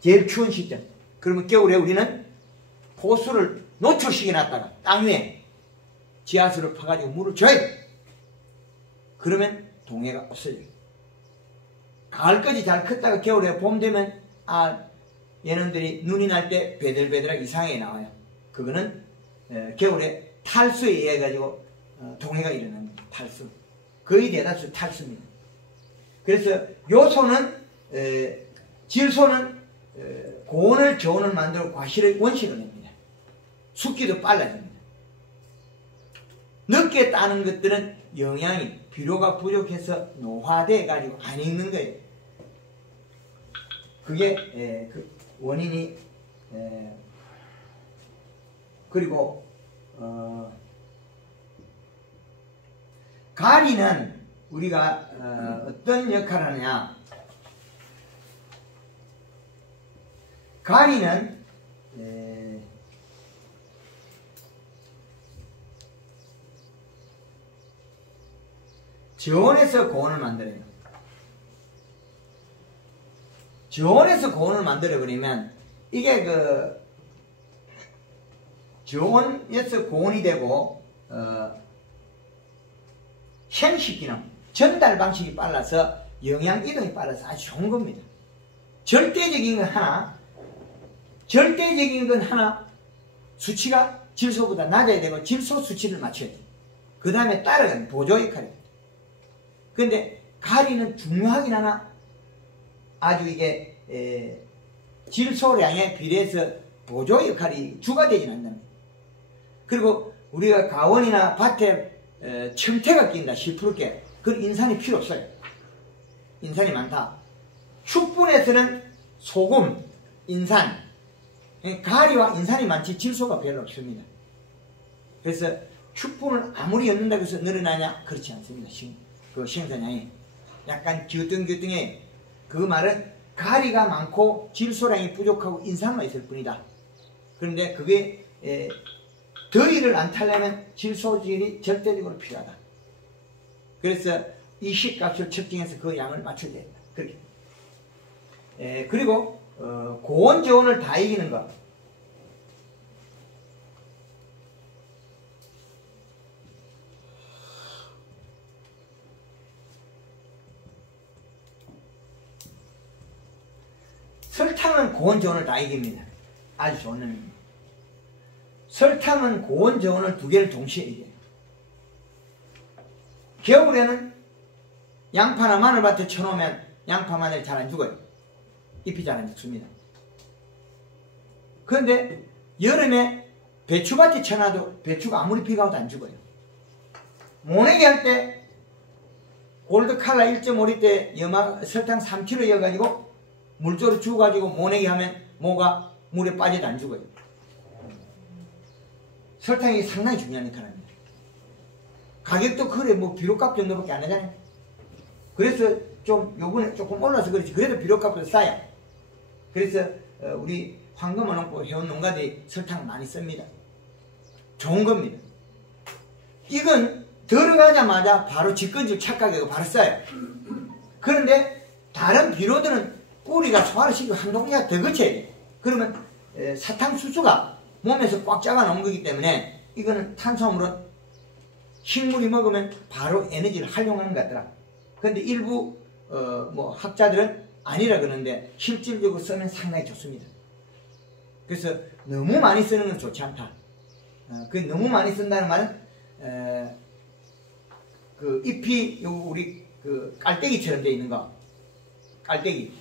제일 추운 시점. 그러면 겨울에 우리는 호수를 노출시켜 놨다가 땅 위에 지하수를 파가지고 물을 줘야 돼요. 그러면 동해가 없어져요. 가을까지 잘 컸다가 겨울에 봄 되면 얘네들이 눈이 날 때 배들배들하게 이상하게 나와요. 그거는 겨울에 탈수에 의해 가지고 동해가 일어납니다. 탈수. 거의 대다수 탈수입니다. 그래서 요소는 질소는 고온을 저온을 만들고 과실의 원식을 냅니다. 숙기도 빨라집니다. 늦게 따는 것들은 영양이 비료가 부족해서 노화돼 가지고 안 익는 거예요. 그게 그 원인이 그리고 가리는 우리가 어떤 역할을 하느냐. 가리는 저온에서 고온을 만들어요. 저온에서 고온을 만들어버리면 이게 그 저온에서 고온이 되고 행식 기능, 전달 방식이 빨라서 영양 이동이 빨라서 아주 좋은 겁니다. 절대적인 건 하나 수치가 질소보다 낮아야 되고 질소 수치를 맞춰야 돼요. 그 다음에 따라가는 보조 역할이에요. 근데 가리는 중요하긴 하나 아주 이게 질소량에 비례해서 보조 역할이 주가 되진 않는다. 그리고 우리가 가원이나 밭에 청태가 낀다 10%께 그건 인산이 필요 없어요. 인산이 많다. 축분에서는 소금, 인산, 가리와 인산이 많지 질소가 별로 없습니다. 그래서 축분을 아무리 엮는다고 해서 늘어나냐? 그렇지 않습니다. 그 생산량이 약간 기우뚱기우뚱해. 그 말은 가리가 많고 질소량이 부족하고 인산만 있을 뿐이다. 그런데 그게 더위를 안 타려면 질소질이 절대적으로 필요하다. 그래서 이 식값을 측정해서 그 양을 맞춰야 된다. 그렇게. 그리고 고온 저온을 다 이기는 것. 설탕은 고온 저온을 다 이깁니다. 아주 좋은 놈입니다. 설탕은 고온 저온을 두 개를 동시에 이겨요. 겨울에는 양파나 마늘밭에 쳐놓으면 양파 마늘 잘 안 죽어요. 잎이 잘 안 죽습니다. 그런데 여름에 배추밭에 쳐놔도 배추가 아무리 비가 와도 안 죽어요. 모내기 할 때 골드 칼라 1.5리터에 설탕 3kg 이어가지고 물조로 주워가지고 모내기 하면 모가 물에 빠져도 안 죽어요. 설탕이 상당히 중요한 역할입니다. 가격도 그래 뭐 비료값 정도밖에 안 하잖아요. 그래서 좀 요번에 조금 올라서 그렇지 그래도 비료값도 싸요. 그래서 우리 황금어농부 회원 농가들이 설탕을 많이 씁니다. 좋은 겁니다. 이건 들어가자마자 바로 직근질 착각하고 바로 싸요. 그런데 다른 비료들은 뿌리가 소화를 시키고 한 동네가 더 거쳐야 돼요. 그러면 사탕수수가 몸에서 꽉 잡아 놓은 거기 때문에 이거는 탄수화물은 식물이 먹으면 바로 에너지를 활용하는 것 같더라. 그런데 일부 뭐 학자들은 아니라 그러는데 실질적으로 쓰면 상당히 좋습니다. 그래서 너무 많이 쓰는 건 좋지 않다. 그 너무 많이 쓴다는 말은 그 잎이 우리 그 깔때기처럼 되어 있는 거, 깔때기,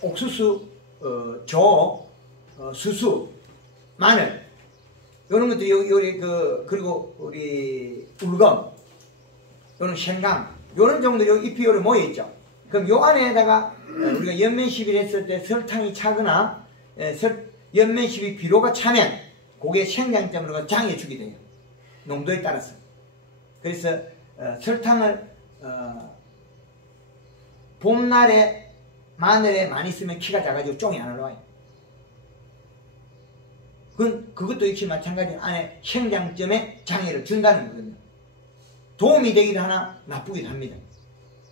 옥수수, 조, 수수, 마늘 이런 것들이 요리 그리고 우리 울검, 요런 생강, 요런 정도 요 잎이 요래 모여 있죠. 그럼 요 안에다가 우리가 연면시비를 했을 때 설탕이 차거나 연면시비 비료가 차면 그게 생장점으로 장애 주게 돼요. 농도에 따라서. 그래서 설탕을 봄날에 마늘에 많이 쓰면 키가 작아지고 쫑이 안 올라와요. 그것도 역시 마찬가지로 안에 생장점에 장애를 준다는 거거든요. 도움이 되기도 하나 나쁘기도 합니다.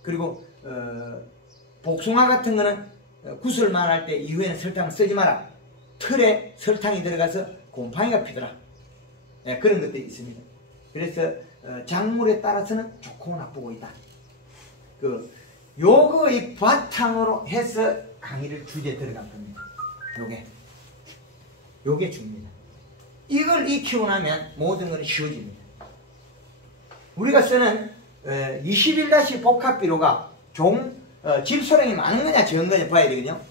그리고 복숭아 같은 거는 구슬만 할 때 이후에는 설탕을 쓰지 마라. 틀에 설탕이 들어가서 곰팡이가 피더라. 네, 그런 것들이 있습니다. 그래서 작물에 따라서는 좋고 나쁘고 있다. 요거의 바탕으로 해서 강의를 주제에 들어간 겁니다. 요게 중요합니다. 이걸 익히고 나면 모든 것은 쉬워집니다. 우리가 쓰는 21- 복합비료가 질소량이 많은 거냐 적은 거냐 봐야 되거든요.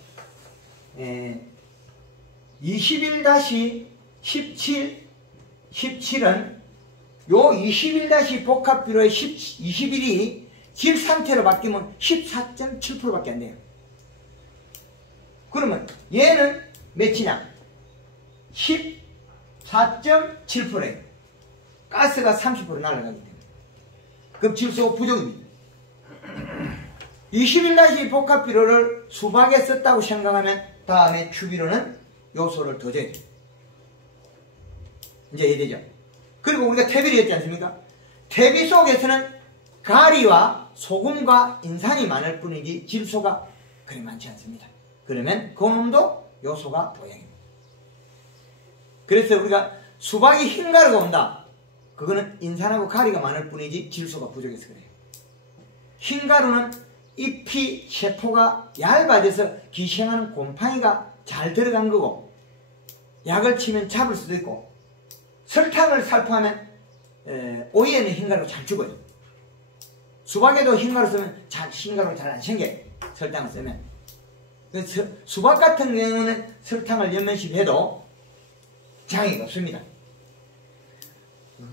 21-17, 17은 요 21- 복합비료의 21이 질 상태로 바뀌면 14.7%밖에 안 돼요. 그러면 얘는 몇이냐? 14.7%예요. 가스가 30% 날아가기 때문에. 그럼 질소가 부족입니다. 21- 복합비료를 수박에 썼다고 생각하면 다음에 추비료는 요소를 더 줘야 돼요. 이제 이해되죠? 그리고 우리가 퇴비를 했지 않습니까? 퇴비 속에서는 가리와 소금과 인산이 많을 뿐이지 질소가 그리 많지 않습니다. 그러면 그 놈도 요소가 보양입니다. 그래서 우리가 수박이 흰가루가 온다. 그거는 인산하고 가리가 많을 뿐이지 질소가 부족해서 그래요. 흰가루는 잎이 세포가 얇아져서 기생하는 곰팡이가 잘 들어간 거고, 약을 치면 잡을 수도 있고, 설탕을 살포하면 오이에는 흰가루가 잘 죽어요. 수박에도 흰가루 쓰면 흰가루가 잘 안 생겨요. 설탕을 쓰면. 그래서 수박 같은 경우는 설탕을 연면씩 해도 장애가 없습니다.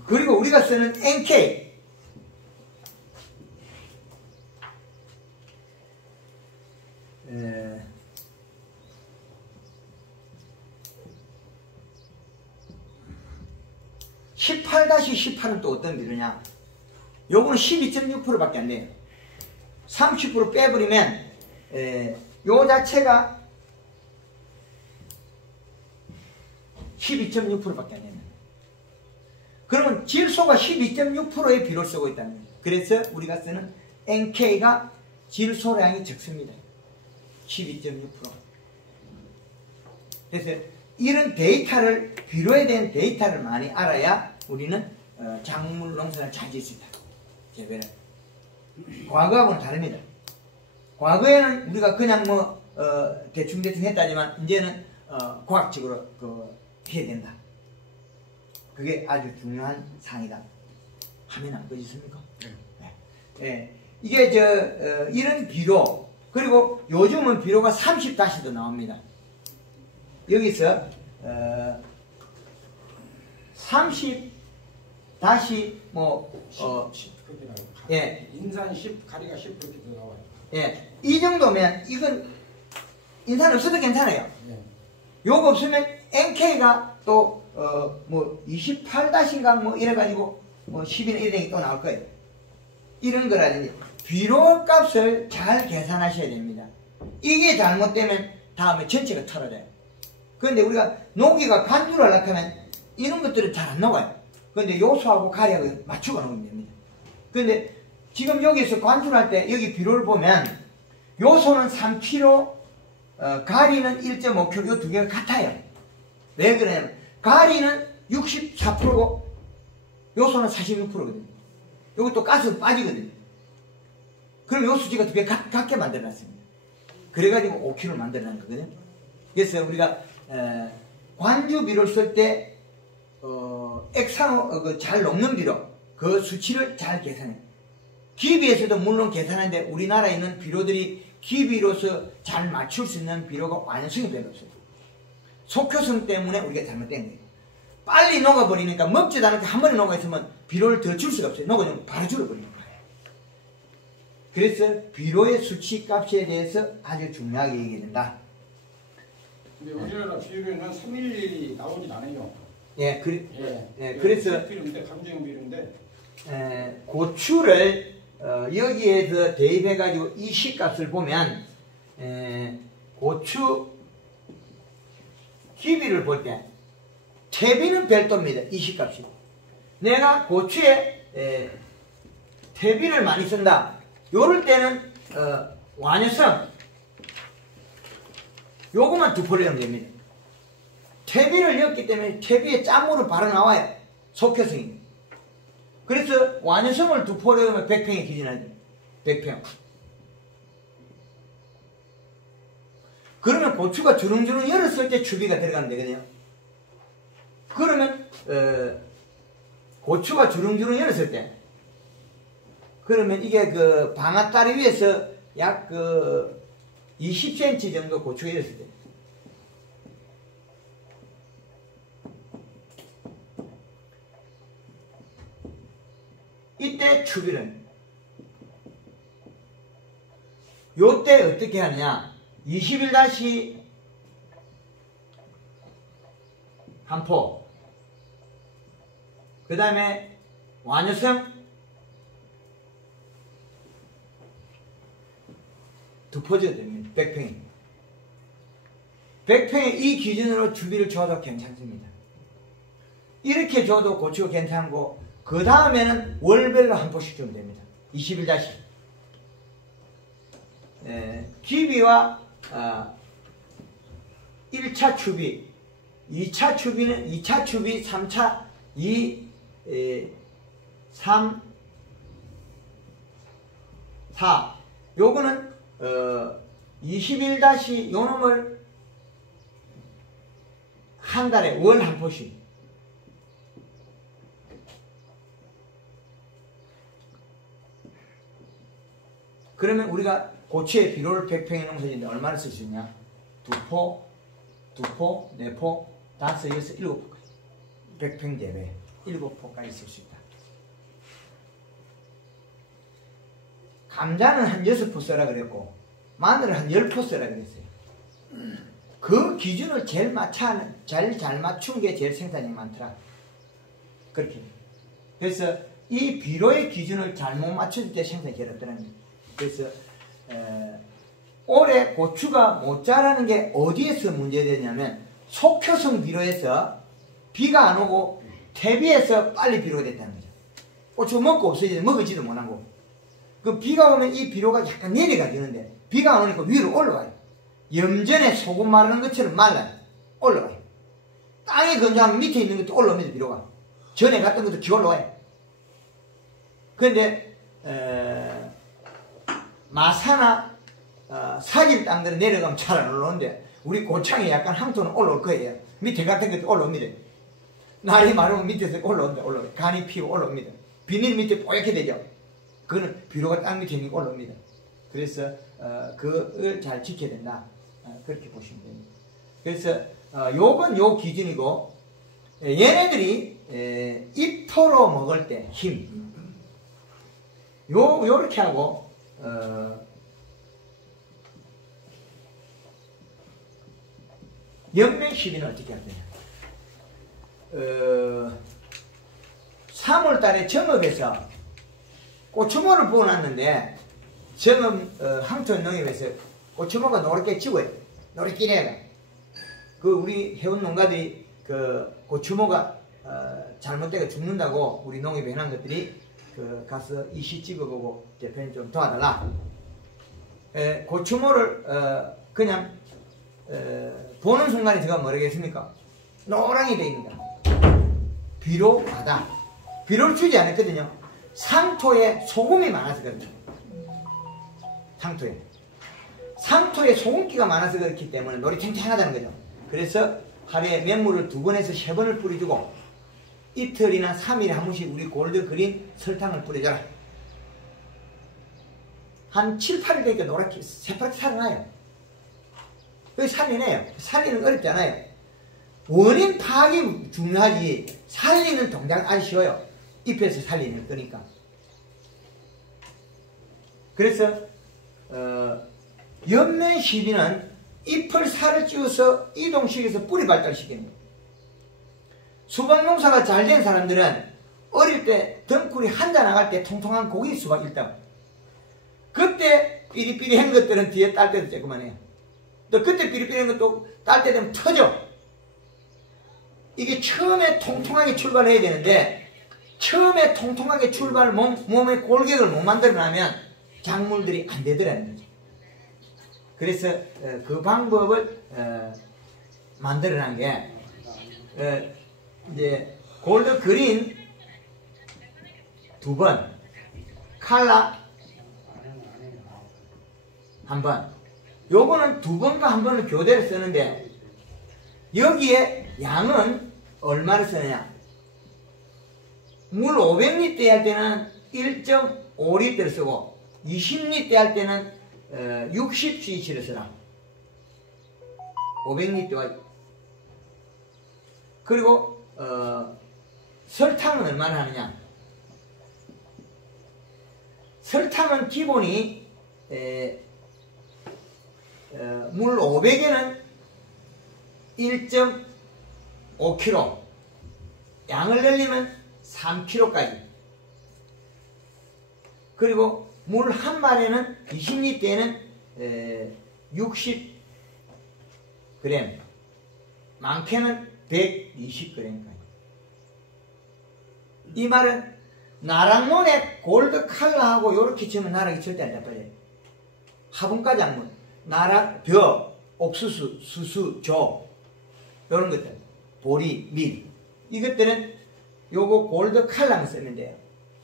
그리고 우리가 쓰는 NK, 18-18은 또 어떤 비료냐? 요거는 12.6%밖에 안 돼요. 30% 빼버리면 요 자체가 12.6%밖에 안 됩니다. 그러면 질소가 12.6%의 비료를 쓰고 있다는 거예요. 그래서 우리가 쓰는 NK가 질소량이 적습니다. 12.6%. 그래서 이런 데이터를, 비료에 대한 데이터를 많이 알아야 우리는 작물 농사를 잘 지을 수 있다. 재배를. 과거하고는 다릅니다. 과거에는 우리가 그냥 대충대충 했다지만 이제는 과학적으로 해야 된다. 그게 아주 중요한 사항이다. 화면 안 꺼지십니까? 네. 네. 이게 이런 비료, 그리고 요즘은 비료가 30-도 나옵니다. 여기서 30- 예. 인산 10, 가리가 10 그렇게 나와요. 예. 이 정도면 이건 인산 없어도 괜찮아요. 예. 요거 없으면 NK가 또 28-인가 이래가지고 10이나 이런 게 또 나올 거예요. 이런 거라든지 비료 값을 잘 계산하셔야 됩니다. 이게 잘못되면 다음에 전체가 털어져요. 그런데 우리가 녹이가 간주를 하려고 하면 이런 것들은 잘 안 녹아요. 그런데 요소하고 가리하고 맞추고 녹으면 됩니다. 그런데 지금 여기서 관주할 때 여기 비료를 보면 요소는 3kg, 가리는 1.5kg, 이 두 개가 같아요. 왜 그러냐면 가리는 64%고 요소는 46%거든요. 이것도 가스 빠지거든요. 그럼 요 수치가 두 개 같게 만들어놨습니다. 그래가지고 5kg 만들어낸 거거든요. 그래서 우리가 관주 비료를 쓸 때 액상 잘 녹는 비료 그 수치를 잘 계산해요. 기비에서도 물론 계산하는데 우리나라에 있는 비료들이 기비로서 잘 맞출 수 있는 비료가 완성이 별로 없어요. 속효성 때문에 우리가 잘못된 거예요. 빨리 녹아버리니까 먹지도 않을 때 한 번에 녹아있으면 비료를 더 줄 수가 없어요. 녹아주면 바로 줄어버리는 거예요. 그래서 비료의 수치 값에 대해서 아주 중요하게 얘기해야 된다. 근데 우리나라 비료는 311이 나오진 않아요. 예, 예. 그래서 비료인데 강제용 비료인데 고추를 여기에서 대입해가지고 이 시값을 보면 고추 기비를 볼 때 퇴비는 별도입니다. 이 시값이. 내가 고추에 퇴비를 많이 쓴다. 요럴 때는 완효성 요거만 2% 넣으면 됩니다. 퇴비를 넣었기 때문에 퇴비에 짠물은 바로 나와요. 속효성이. 그래서 완효성을 2% 넣으면 100평에 기준하죠. 100평. 그러면 고추가 주렁주렁 열었을 때 추비가 들어가면 되거든요. 그러면 고추가 주렁주렁 열었을 때 그러면 이게 그 방앗다리 위에서 약 20cm 정도 고추가 열었을 때 이때 추비는 요때 어떻게 하느냐 21- 한 포 그 다음에 완효성 2포 됩니다. 100평에. 100평에 이 기준으로 주비를 줘도 괜찮습니다. 이렇게 줘도 고추가 괜찮고, 그 다음에는 월별로 한 포씩 주면 됩니다. 21다시. 기비와 1차 추비, 2차 추비는 2차 추비, 3차 3, 4. 요거는 21다시 요 놈을 한 달에 월 한 포씩. 그러면 우리가 고추의 비료를 100평에 농사짓는데 얼마나 쓸 수 있냐? 2포, 4포, 5, 6, 7포까지. 100평 재배 7포까지 쓸 수 있다. 감자는 한 6포 써라 그랬고, 마늘은 한 10포 써라 그랬어요. 그 기준을 제일 잘 맞춘 게 제일 생산량이 많더라. 그렇게. 그래서 이 비료의 기준을 잘못 맞출 때 생산이 어렵더라는 거예요. 그래서 올해 고추가 못 자라는 게 어디에서 문제되냐면 속효성 비료에서 비가 안 오고 퇴비에서 빨리 비료가 됐다는 거죠. 고추 먹고 없어지지 먹지도 못하고, 그 비가 오면 이 비료가 약간 내려가 주는데 비가 안 오니까 위로 올라와요. 염전에 소금 마르는 것처럼 말라요. 올라와요. 땅에 건조하면 밑에 있는 것도 올라옵니다. 비료가 전에 갔던 것도 기어 올라와요. 그런데 마사나 사질 땅들은 내려가면 잘 안 올라오는데 우리 고창에 약간 항토는 올라올 거예요. 밑에 같은 것도 올라옵니다. 날이 마르면 밑에서 올라온다. 간이 피고 올라옵니다. 비닐 밑에 뽀얗게 되죠. 그거는 비료가 땅 밑에 있는 게 올라옵니다. 그래서 그걸 잘 지켜야 된다. 그렇게 보시면 됩니다. 그래서 요건 요 기준이고, 얘네들이 입토로 먹을 때 힘 요렇게 하고 연면 시비는 어떻게 할 거냐? 3월달에 정읍에서 고추모를 부어놨는데, 정읍 항토 농협에서 고추모가 노랗게 지고요. 노랗기래가. 그 우리 해운 농가들이 그 고추모가 잘못되게 죽는다고 우리 농협에 해놓은 것들이 가서 이시 찍어보고 대표님 좀 도와달라. 고추모를 그냥 보는 순간에 제가 뭐라겠습니까? 노랑이 돼 있는 거야. 비료 바다. 비료를 주지 않았거든요. 상토에 소금이 많아서 그렇죠. 상토에 소금기가 많아서 그렇기 때문에 놀이 탱탱하다는 거죠. 그래서 하루에 맹물을 2번에서 3번을 뿌려주고, 이틀이나 3일에 한 번씩 우리 골드 그린 설탕을 뿌려줘라. 한 7, 8일 되니까 노랗게 새파랗게 살아나요. 그게 살리네요. 살리는 거 어렵지 않아요. 원인 파악이 중요하지 살리는 동작 안 쉬워요. 잎에서 살리는 거니까. 그래서 연면 시비는 잎을 살을 찌워서 이동시켜서 뿌리 발달시키는 거예요. 수박농사가 잘 된 사람들은 어릴 때 덩굴이 한자 나갈 때 통통한 고기 수박 일단 그때 삐리삐리한 것들은 뒤에 딸 때도 조그만해요. 또 그때 삐리삐리한 것도 딸 때 되면 터져. 이게 처음에 통통하게 출발해야 되는데, 처음에 통통하게 몸의 골격을 못 만들어내면 작물들이 안 되더라는 거죠. 그래서 그 방법을 만들어낸 게 이제 골드 그린 2번, 칼라 1번. 요거는 2번과 1번을 교대로 쓰는데, 여기에 양은 얼마를 쓰느냐? 물 500리터 할 때는 1.5리터를 쓰고, 20리터 할 때는 60cc를 쓰라. 500리터와 그리고 설탕은 얼마나 하느냐? 설탕은 기본이 물 500에는 1.5kg, 양을 늘리면 3kg까지. 그리고 물 한 마리는 20리터에는 60g, 많게는 120g까지. 이 말은 나락론에 골드 칼라하고 요렇게 치면 나락이 절대 안 잡혀져요. 화분까지 안 나락, 벼, 옥수수, 수수, 조 요런 것들, 보리, 밀 이것들은 요거 골드 칼라만 쓰면 돼요.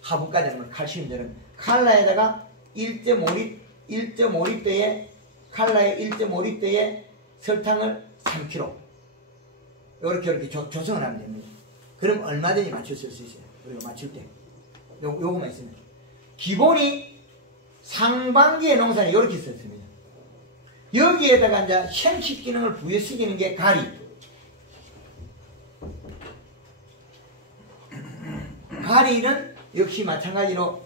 화분까지 하면 칼슘들은 칼라에다가 1.5리터에 칼라에 1.5리터에 설탕을 3kg 요렇게 조성을 하면 됩니다. 그럼 얼마든지 맞출 수 있어요. 우리가 맞출 때 요거만 있으면 기본이 상반기의 농사는 이렇게 썼습니다. 여기에다가 이제 생식 기능을 부여시키는 게 가리. 가리는 역시 마찬가지로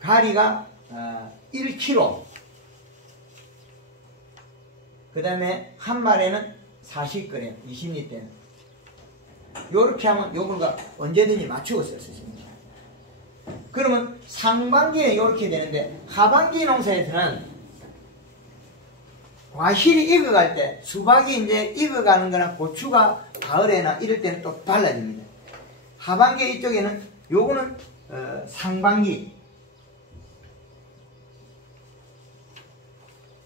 가리가 1kg. 그 다음에 한 마리는 40g, 20리터는. 요렇게 하면 요거가 언제든지 맞추고 쓸 수 있습니다. 그러면 상반기에 이렇게 되는데 하반기 농사에서는 과실이 익어갈 때 수박이 이제 익어가는 거나 고추가 가을에나 이럴 때는 또 달라집니다. 하반기 이쪽에는 요거는 상반기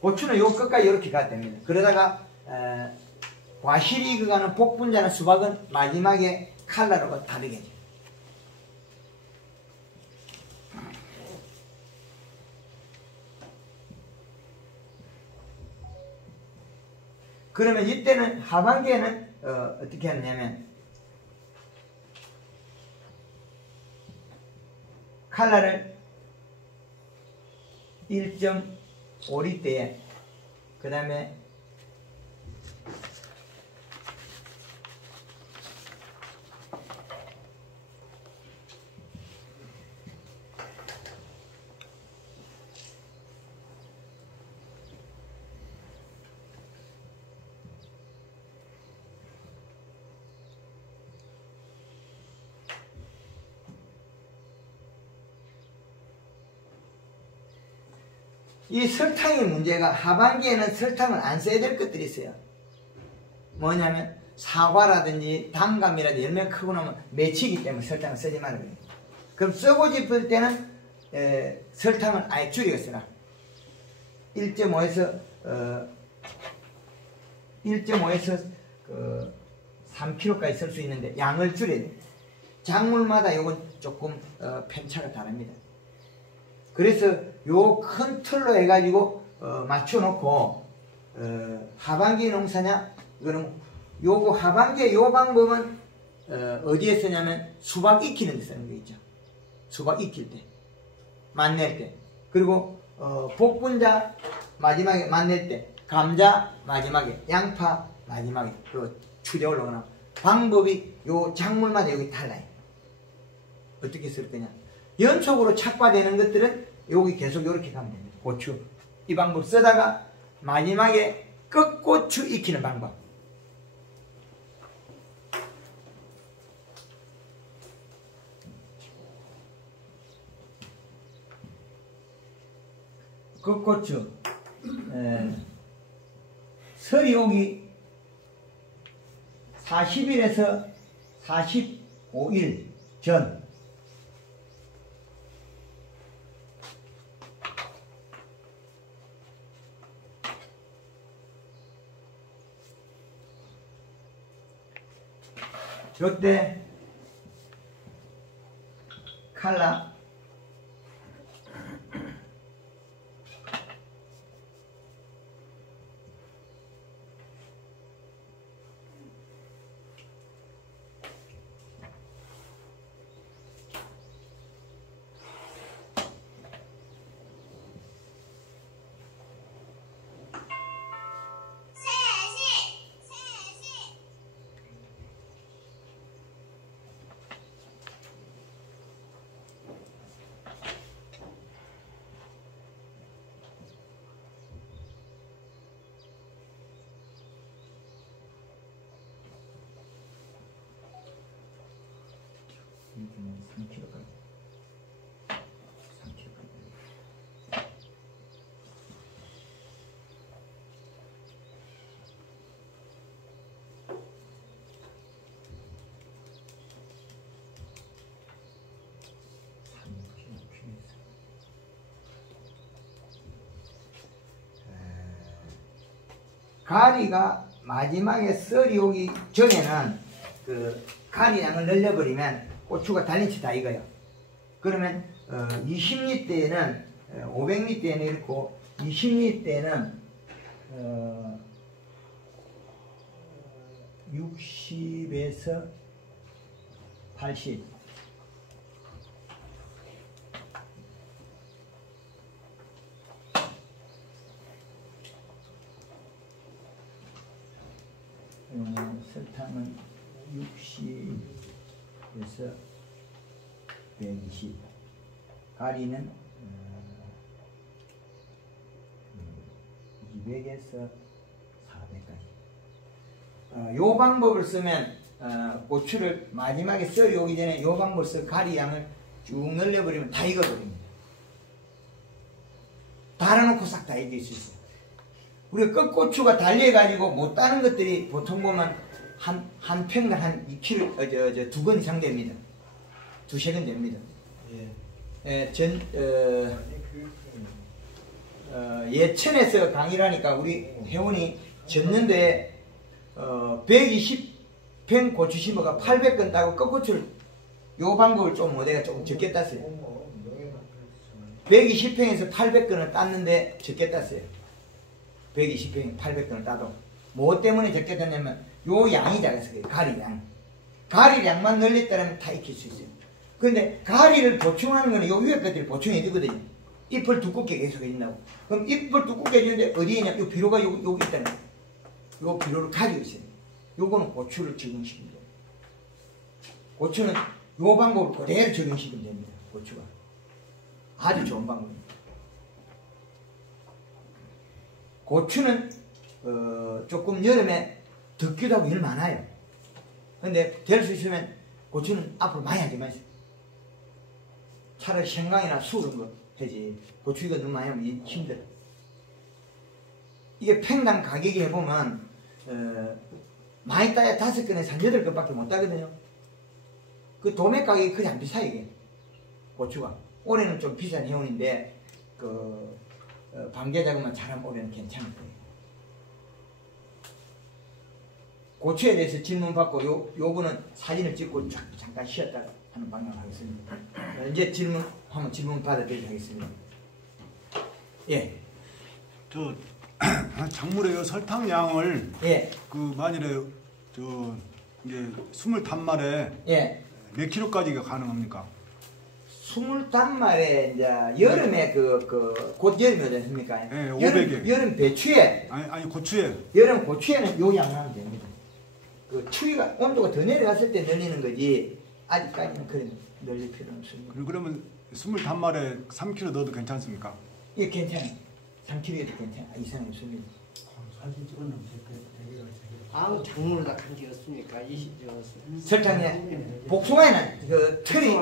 고추는 요 끝까지 이렇게 가야 됩니다. 그러다가 과실이 익어가는 복분자나 수박은 마지막에 칼라로 다르게 해요. 그러면 이때는 하반기에는 어떻게 하냐면 칼라를 1.5리터에 그 다음에 이 설탕의 문제가 하반기에는 설탕을 안 써야 될 것들이 있어요. 뭐냐면 사과라든지 단감이라든지 열매가 크고 나면 맺히기 때문에 설탕을 쓰지 말아요. 그럼 쓰고 싶을 때는 설탕을 아예 줄여 써라. 1.5에서 3kg까지 쓸 수 있는데 양을 줄여야 돼요. 작물마다 이건 조금 편차가 다릅니다. 그래서 요 큰 틀로 해가지고 맞춰놓고 하반기 농사냐 이거는 요거 하반기에 요 방법은 어디에 쓰냐면 수박 익히는 데 쓰는 거 있죠. 수박 익힐 때 맛낼 때 그리고 복분자 마지막에 맛낼 때 감자 마지막에 양파 마지막에 그 추려 올라오나 방법이 요 작물마다 여기 달라요. 어떻게 쓸 거냐 연속으로 착과되는 것들은 여기 계속 이렇게 가면 됩니다. 고추 이 방법 쓰다가 마지막에 끝고추 익히는 방법 끝고추 설이 오기 40일에서 45일 전 요때 칼라 가리가 마지막에 썰이 오기 전에는 그 가리량을 늘려버리면 고추가 달린 채 다 익어요. 그러면 20리터에는 500리터에는 이렇고 20리터에는 60에서 80 설탕은 60에서 120 가리는 200에서 400까지 요 방법을 쓰면 고추를 마지막에 썰이 오기 전에 요 방법을 써 가리 양을 쭉 늘려버리면 다 익어버립니다. 달아놓고 싹 다 익을 수 있어요. 우리가 끝고추가 달려가지고 못 따는 것들이 보통 보면 한 평당 한 2kg, 2건 이상 됩니다. 2~3건 됩니다. 예천에서 강의를 하니까 우리 회원이 졌는데 120평 고추 심어가 800건 따고 끝고추를 요 방법을 좀 못해가 조금 적게 땄어요. 120평에서 800건을 땄는데 적게 땄어요. 120평에 800건을 따도 뭐 때문에 적게 땄냐면 요 양이 작아서 그래요. 가리량. 가리량만 늘렸다면 다 익힐 수 있어요. 그런데 가리를 보충하는 거는 요 위에 것들이 보충이 되거든요. 잎을 두껍게 계속 해준다고. 그럼 잎을 두껍게 해주는데 어디에 있냐? 요 비료가 여기 있다는 거예요. 요 비료를 가지고 있어요. 요거는 고추를 적응시키면 돼요. 고추는 요 방법을 그대로 적응시키면 됩니다. 고추가. 아주 좋은 방법입니다. 고추는 조금 여름에 덥기도 하고 일 많아요. 근데 될 수 있으면 고추는 앞으로 많이 하지 마세요. 차라리 생강이나 수 그런 거 해지. 고추 이거 너무 많이 하면 힘들어. 이게 평당 가격이 해보면 많이 따야 5건에서 한 8건밖에 못 따거든요. 그 도매 가격이 그리 안 비싸요. 이게 고추가. 올해는 좀 비싼 회원인데 방제 작업만 잘하면 올해는 괜찮을 거예요. 고추에 대해서 질문 받고 요거는 사진을 찍고 잠깐 쉬었다가 하는 방향을 하겠습니다. 이제 질문 받아드리도록 하겠습니다. 예. 저 작물의 설탕 양을 예. 그 만일에 저 이제 25마리에 예. 몇 킬로까지가 가능합니까? 25마리에 이제 여름에 곧 여름이 오지 않습니까? 예, 500에. 여름 배추에 아니 고추에. 여름 고추에는 요 양을 하면 됩니다. 그 추위가 온도가 더 내려갔을 때 늘리는 거지 아직까지는 그래 늘릴 필요는 없습니다. 그러면 25마리에 3kg 넣어도 괜찮습니까? 이게 괜찮아요. 3kg에도 괜찮아요. 이상이 없습니다. 사진 찍었는데 되게 아우 작물을 다 간지였습니까? 설탕에 복숭아에는 그 틀이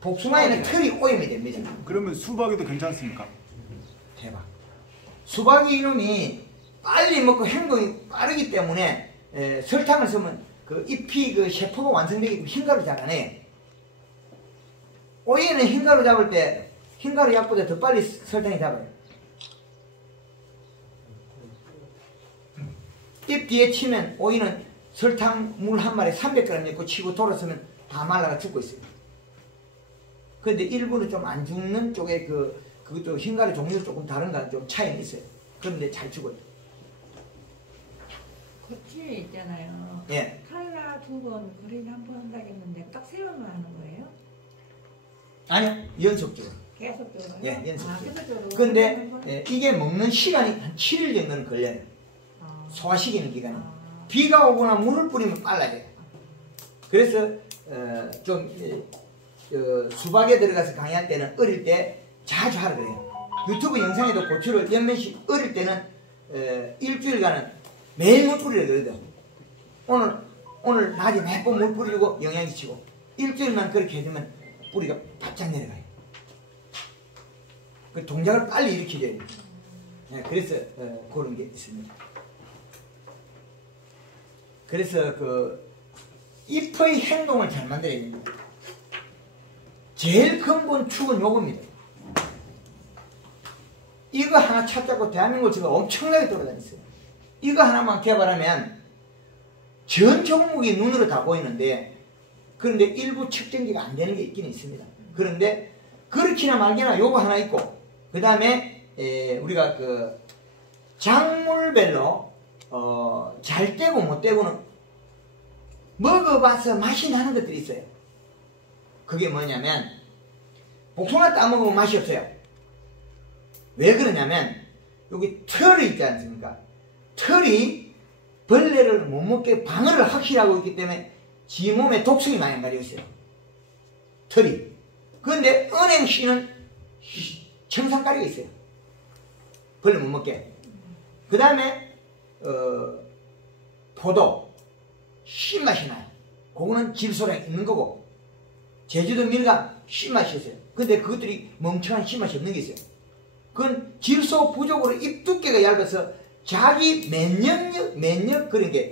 복숭아에는 틀이 오염이 됩니다. 그러면 수박에도 괜찮습니까? 대박. 수박이 이놈이 빨리 먹고 행동이 빠르기 때문에 설탕을 쓰면 그 잎이 그 세포가 완성되기 흰가루 잡아내요. 오이는 흰가루 잡을 때 흰가루 약보다 더 빨리 설탕이 잡아요. 잎 뒤에 치면 오이는 설탕 물 한 마리에 300g 넣고 치고 돌아서면 다 말라가 죽고 있어요. 그런데 일부는 좀 안 죽는 쪽에 그것도 흰가루 종류 조금 다른가 좀 차이는 있어요. 그런데 잘 죽어요. 고추에 있잖아요. 예. 칼라 2번, 그린 1번 한다고 했는데 딱 3번만 하는 거예요? 아니요. 연속적으로. 계속적으로요? 예, 연속적으로. 아, 계속적으로. 근데 이게 먹는 시간이 한 7일 정도는 걸려요. 소화시키는 기간이. 비가 오거나 물을 뿌리면 빨라져요. 그래서 수박에 들어가서 강의할 때는 어릴 때 자주 하라 그래요. 유튜브 영상에도 고추를 연면씩 어릴 때는 일주일간은 매일 물 뿌리라 그러거든. 오늘 낮에 몇 번 물 뿌리고 영양제 치고 일주일만 그렇게 해주면 뿌리가 바짝 내려가요. 그 동작을 빨리 일으켜줘야 돼요. 그래서 그런 게 있습니다. 그래서 잎의 행동을 잘 만들어야 됩니다. 제일 근본 축은 요겁니다. 이거 하나 찾자고 대한민국 지금 엄청나게 돌아다녔어요. 이거 하나만 개발하면 전 종목이 눈으로 다 보이는데, 그런데 일부 측정기가 안 되는 게 있긴 있습니다. 그런데 그렇기나 말기나 요거 하나 있고, 그 다음에 우리가 그 작물별로 잘 떼고 못 떼고는 먹어봐서 맛이 나는 것들이 있어요. 그게 뭐냐면 복숭아 따먹으면 맛이 없어요. 왜 그러냐면 여기 털이 있지 않습니까? 털이 벌레를 못 먹게 방어를 확실히 하고 있기 때문에 지 몸에 독성이 많이 가려 있어요. 털이. 그런데 은행씨는 청산가리가 있어요. 벌레 못 먹게. 그 다음에 포도 신맛이 나요. 그거는 질소량 있는 거고, 제주도 밀감 신맛이 있어요. 근데 그것들이 멍청한 신맛이 없는 게 있어요. 그건 질소 부족으로 잎 두께가 얇아서 자기 면역 그런 게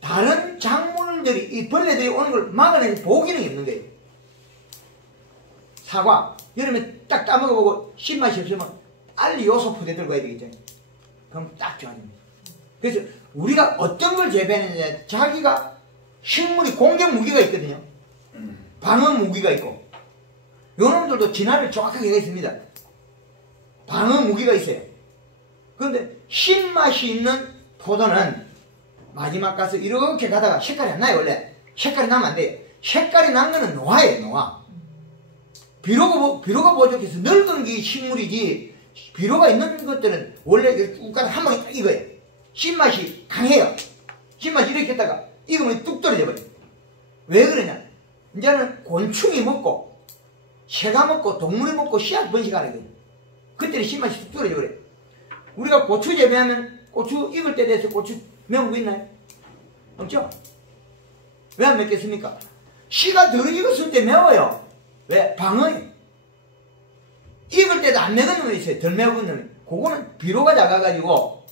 다른 작물들이 이 벌레들이 오는 걸 막아내는 보호기능이 없는 거예요. 사과 여름에 딱 따먹어보고 신맛이 없으면 빨리 요소 포대 들고 가야 되겠죠. 그럼 딱 좋아집니다. 그래서 우리가 어떤 걸 재배하느냐, 자기가 식물이 공격 무기가 있거든요. 방어 무기가 있고, 요놈들도 진화를 정확하게 되어 있습니다. 방어 무기가 있어요. 그런데 신맛이 있는 포도는 마지막 가서 이렇게 가다가 색깔이 안 나요. 원래 색깔이 나면 안 돼요. 색깔이 난 거는 노화예요. 노화. 비료가 부족해서 늙은 게 식물이지, 비료가 있는 것들은 원래 쭉 가서 한 방에 딱 익어요. 신맛이 강해요. 신맛이 이렇게 했다가 익으면 뚝 떨어져 버려요. 왜 그러냐, 이제는 곤충이 먹고 새가 먹고 동물이 먹고 씨앗 번식하는 거예요. 그때는 신맛이 뚝 떨어져 버려요. 우리가 고추 재배하면 고추 익을 때 돼서 고추 매운 거 있나요? 없죠? 왜 안 맵겠습니까? 씨가 덜 익었을 때 매워요. 왜? 방어예요. 익을 때도 안 매운 놈이 있어요. 덜 매운 놈이. 그거는 비료가 작아가지고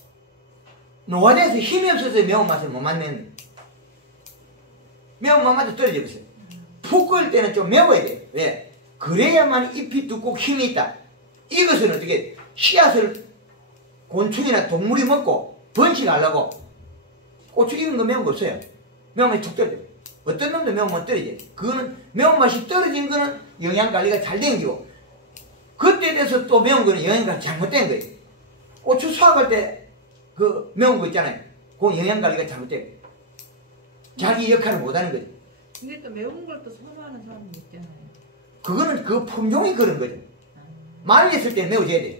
노화돼서 힘이 없어서 매운맛을 못 맞는, 매운맛마저 떨어져 버렸어요. 푹 끓을 때는 좀 매워야 돼요. 왜? 그래야만 잎이 두껍고 힘이 있다. 이것은 어떻게 씨앗을 곤충이나 동물이 먹고 번식하려고, 고추 익은 거 매운 거 없어요. 매운맛이 툭 떨어져요. 어떤 놈도 매운맛 떨어져요. 그거는 매운맛이 떨어진 거는 영양관리가 잘 된 거고, 그때 돼서 또 매운 거는 영양관리 잘못된 거예요. 고추 수확할 때 그 매운 거 있잖아요. 그건 영양관리가 잘못된 거예요. 자기 역할을 못하는 거죠. 근데 또 매운 걸 또 선호하는 사람이 있잖아요. 그거는 그 품종이 그런 거죠. 말렸을 때 매워져야 돼요.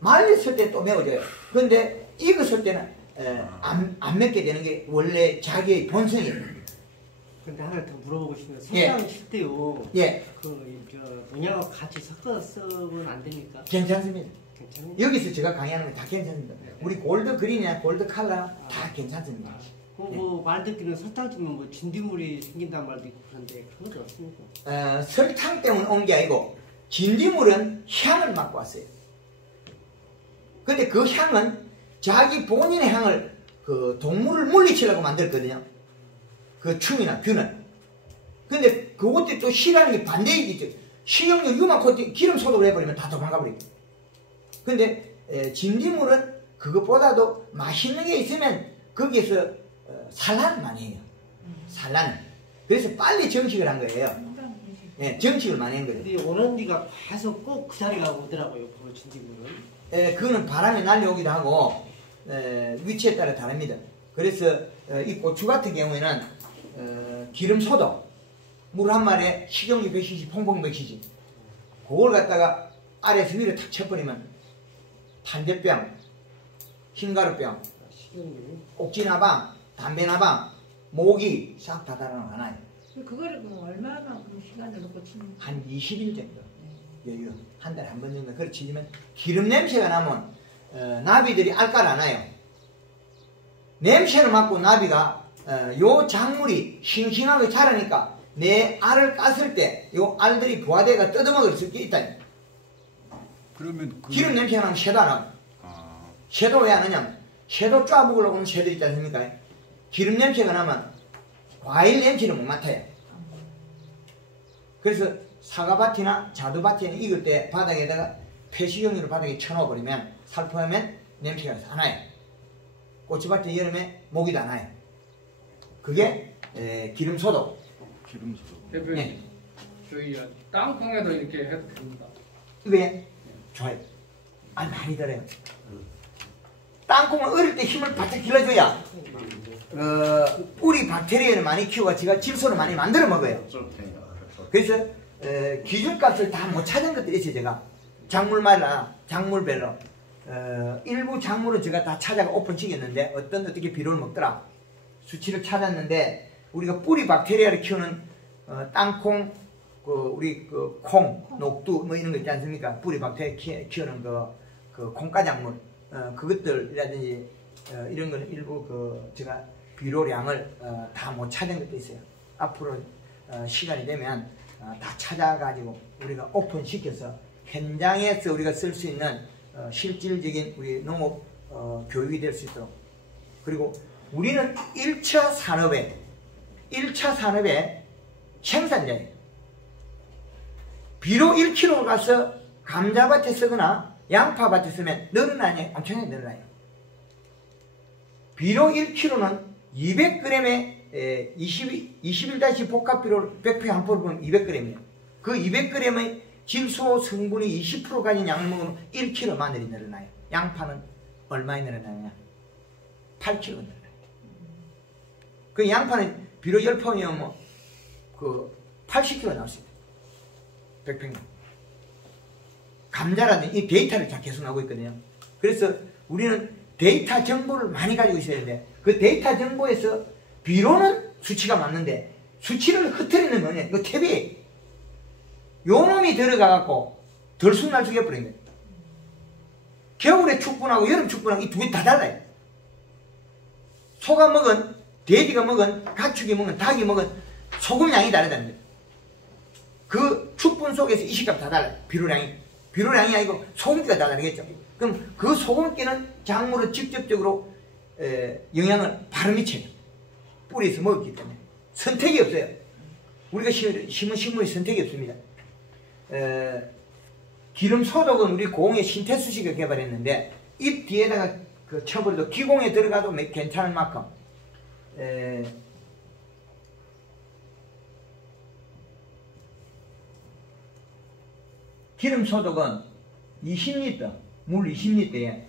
말렸을 때 또 매워져요. 그런데 익었을 때는 안 맵게 되는 게 원래 자기의 본성이에요. 근데 하나 더 물어보고 싶은데, 예. 설탕 칠 때요. 예. 농약하고 같이 섞어서 쓰면 안 됩니까? 괜찮습니다. 괜찮아요? 여기서 제가 강의하는 건 다 괜찮습니다. 우리 골드 그린이나 골드 칼라 다 괜찮습니다. 말 듣기는 설탕 치면 뭐 진딧물이 생긴다는 말도 있고 그런데 그런 건 없습니까? 설탕 때문에 온 게 아니고 진딧물은 향을 맡고 왔어요. 근데 그 향은 자기 본인의 향을 그 동물을 물리치려고 만들었거든요. 그 충이나 균은. 근데 그것들이 또 싫어하는 게 반대이겠죠. 식용유 유만코 기름 소독을 해버리면 다 도망가 버리죠. 근데 진딧물은 그것보다도 맛있는 게 있으면 거기에서 산란을 많이 해요. 산란을. 그래서 빨리 정식을 한 거예요. 예, 정식을 많이 한 거예요. 근데 오는 뒤가 계속 꼭 그 자리가 오더라고요. 그 진딧물은. 그거는 바람에 날려오기도 하고 위치에 따라 다릅니다. 그래서 이 고추 같은 경우에는 기름 소독, 물 한 마리에 식용유 100cc, 퐁퐁 100cc, 그걸 갖다가 아래에서 위로 탁 쳐버리면 탄저병, 흰가루병, 옥진화방, 담배나방, 모기 싹 다 달아나요. 그거를 그럼 얼마만큼 시간을 놓고 치는 거예요? 한 20일 정도 여유, 한 달에 한 번 정도 그렇게 치면 기름 냄새가 나면 나비들이 알깔 안 와요. 냄새를 맡고 나비가 요 작물이 싱싱하게 자라니까 내 알을 깠을 때 요 알들이 부화대가 뜯어먹을 수 있다. 그러면 기름 냄새가 나면 새도 안 하고. 새도 왜 안 하냐면 새도 쫙 먹으려고 하는 새들 있지 않습니까? 기름 냄새가 나면 과일 냄새를 못 맡아요. 그래서 사과밭이나 자두밭에 익을 때 바닥에다가 폐시종류를 바닥에 쳐놓아버리면 살포하면 냄새가 안 나요. 고추밭에 여름에 모기도 안 나요. 그게 기름 소독. 대표님, 네. 저희 땅콩에도 이렇게 해도 됩니다. 왜? 좋아요. 많이 들어요. 땅콩은 어릴 때 힘을 바짝 길러줘야 뿌리 박테리아를 많이 키우고 제가 질소를 많이 만들어 먹어요. 그래서 기준값을 다 못 찾은 것들이 있어요. 제가 작물마다 작물별로 일부 작물은 제가 다 찾아가 오픈시켰는데 어떻게 비료를 먹더라 수치를 찾았는데 우리가 뿌리 박테리아를 키우는 땅콩 우리 콩, 녹두 뭐 이런 거 있지 않습니까? 뿌리 박테리아 키우는 그 콩가작물 그것들이라든지 이런 거는 일부 제가 비료량을 다 못 찾은 것도 있어요. 앞으로 시간이 되면 다 찾아가지고 우리가 오픈시켜서 현장에서 우리가 쓸 수 있는 실질적인 우리 농업 교육이 될 수 있도록. 그리고 우리는 1차 산업의 생산자예요. 비료 1kg 가서 감자밭에 쓰거나 양파밭에 쓰면 늘어나냐? 엄청나게 늘어나요. 비료 1kg는 200g에 21- 복합비료 100표 한 포를 보면 200g이에요. 그 200g의 질소 성분이 20% 가진 양을 먹으면 1kg 마늘이 늘어나요. 양파는 얼마에 늘어나냐? 8kg 늘어나요. 그 양파는 비료 10포이면 80kg 나올 수 있어요. 100평. 감자라는 이 데이터를 잘 계속 나오고 있거든요. 그래서 우리는 데이터 정보를 많이 가지고 있어야 되는데 그 데이터 정보에서 비료는 수치가 맞는데 수치를 흐트리는 거냐? 이거 탭이에요. 요 놈이 들어가갖고 덜쑥날쑥 해버린 거예요. 겨울에 축분하고 여름 축분하고 이 두 개 다 달라요. 소가 먹은, 돼지가 먹은, 가축이 먹은, 닭이 먹은 소금량이 다르다는 거예요. 그 축분 속에서 이식값 다 달라요. 비료량이 아니고 소금기가 다 다르겠죠. 그럼 그 소금기는 작물을 직접적으로 영향을 바로 미쳐요. 뿌리에서 먹었기 때문에. 선택이 없어요. 우리가 심은 식물이 선택이 없습니다. 기름 소독은 우리 고흥의 신태수식을 개발했는데 잎 뒤에다가 쳐버려도 기공에 들어가도 괜찮을 만큼 기름 소독은 20리터, 물 20리터에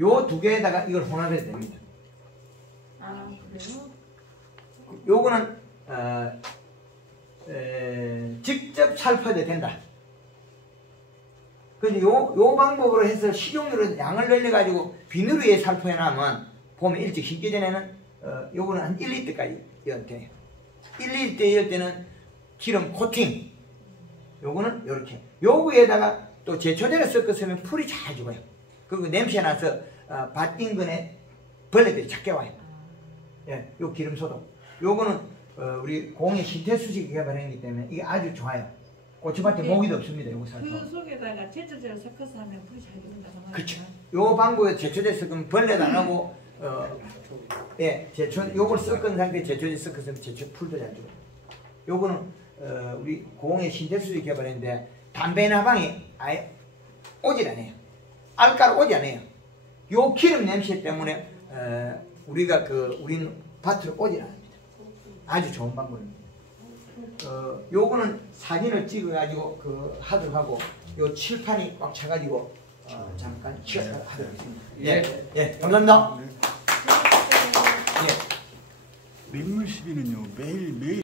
요 두 개에다가 이걸 혼합해도 됩니다. 아, 그래요? 요거는 직접 살포해도 된다. 근데 요 방법으로 해서 식용유를 양을 늘려가지고 비누 위에 살포해 놔면 보면 일찍 식기 전에는 요거는 한 1리터까지 이을 돼요. 1리터 이을 때는 기름 코팅. 요거는 요렇게. 요거에다가 또 제초제를 섞었으면 풀이 잘 죽어요. 그리고 냄새 나서 밭 인근에 벌레들이 작게 와요. 예, 요 기름 소독. 요거는 우리 공의 신태수식 개발했기 때문에 이게 아주 좋아요. 고추밭에 모기도 없습니다. 요거 살포. 그 속에다가 제초제를 섞어서 하면 불이 잘 된다고 말이죠. 그렇죠. 요 방법에 제초제 섞으면 벌레도 안 하고 예, 요걸 섞은 상태에 제초제 섞어서 풀도 잘 주고. 요거는 우리 공의 신태수식 개발했는데 담배 나방이 아예 오질 않아요. 알가루 오지 않아요. 요 기름 냄새 때문에 우리가 우리는 밭으로 오질 않습니다. 아주 좋은 방법입니다. 요거는 사진을 찍어가지고 하도록 하고 요 칠판이 꽉 차가지고 잠깐 하도록 하겠습니다. 예, 감사합니다. 민물 시비는요 매일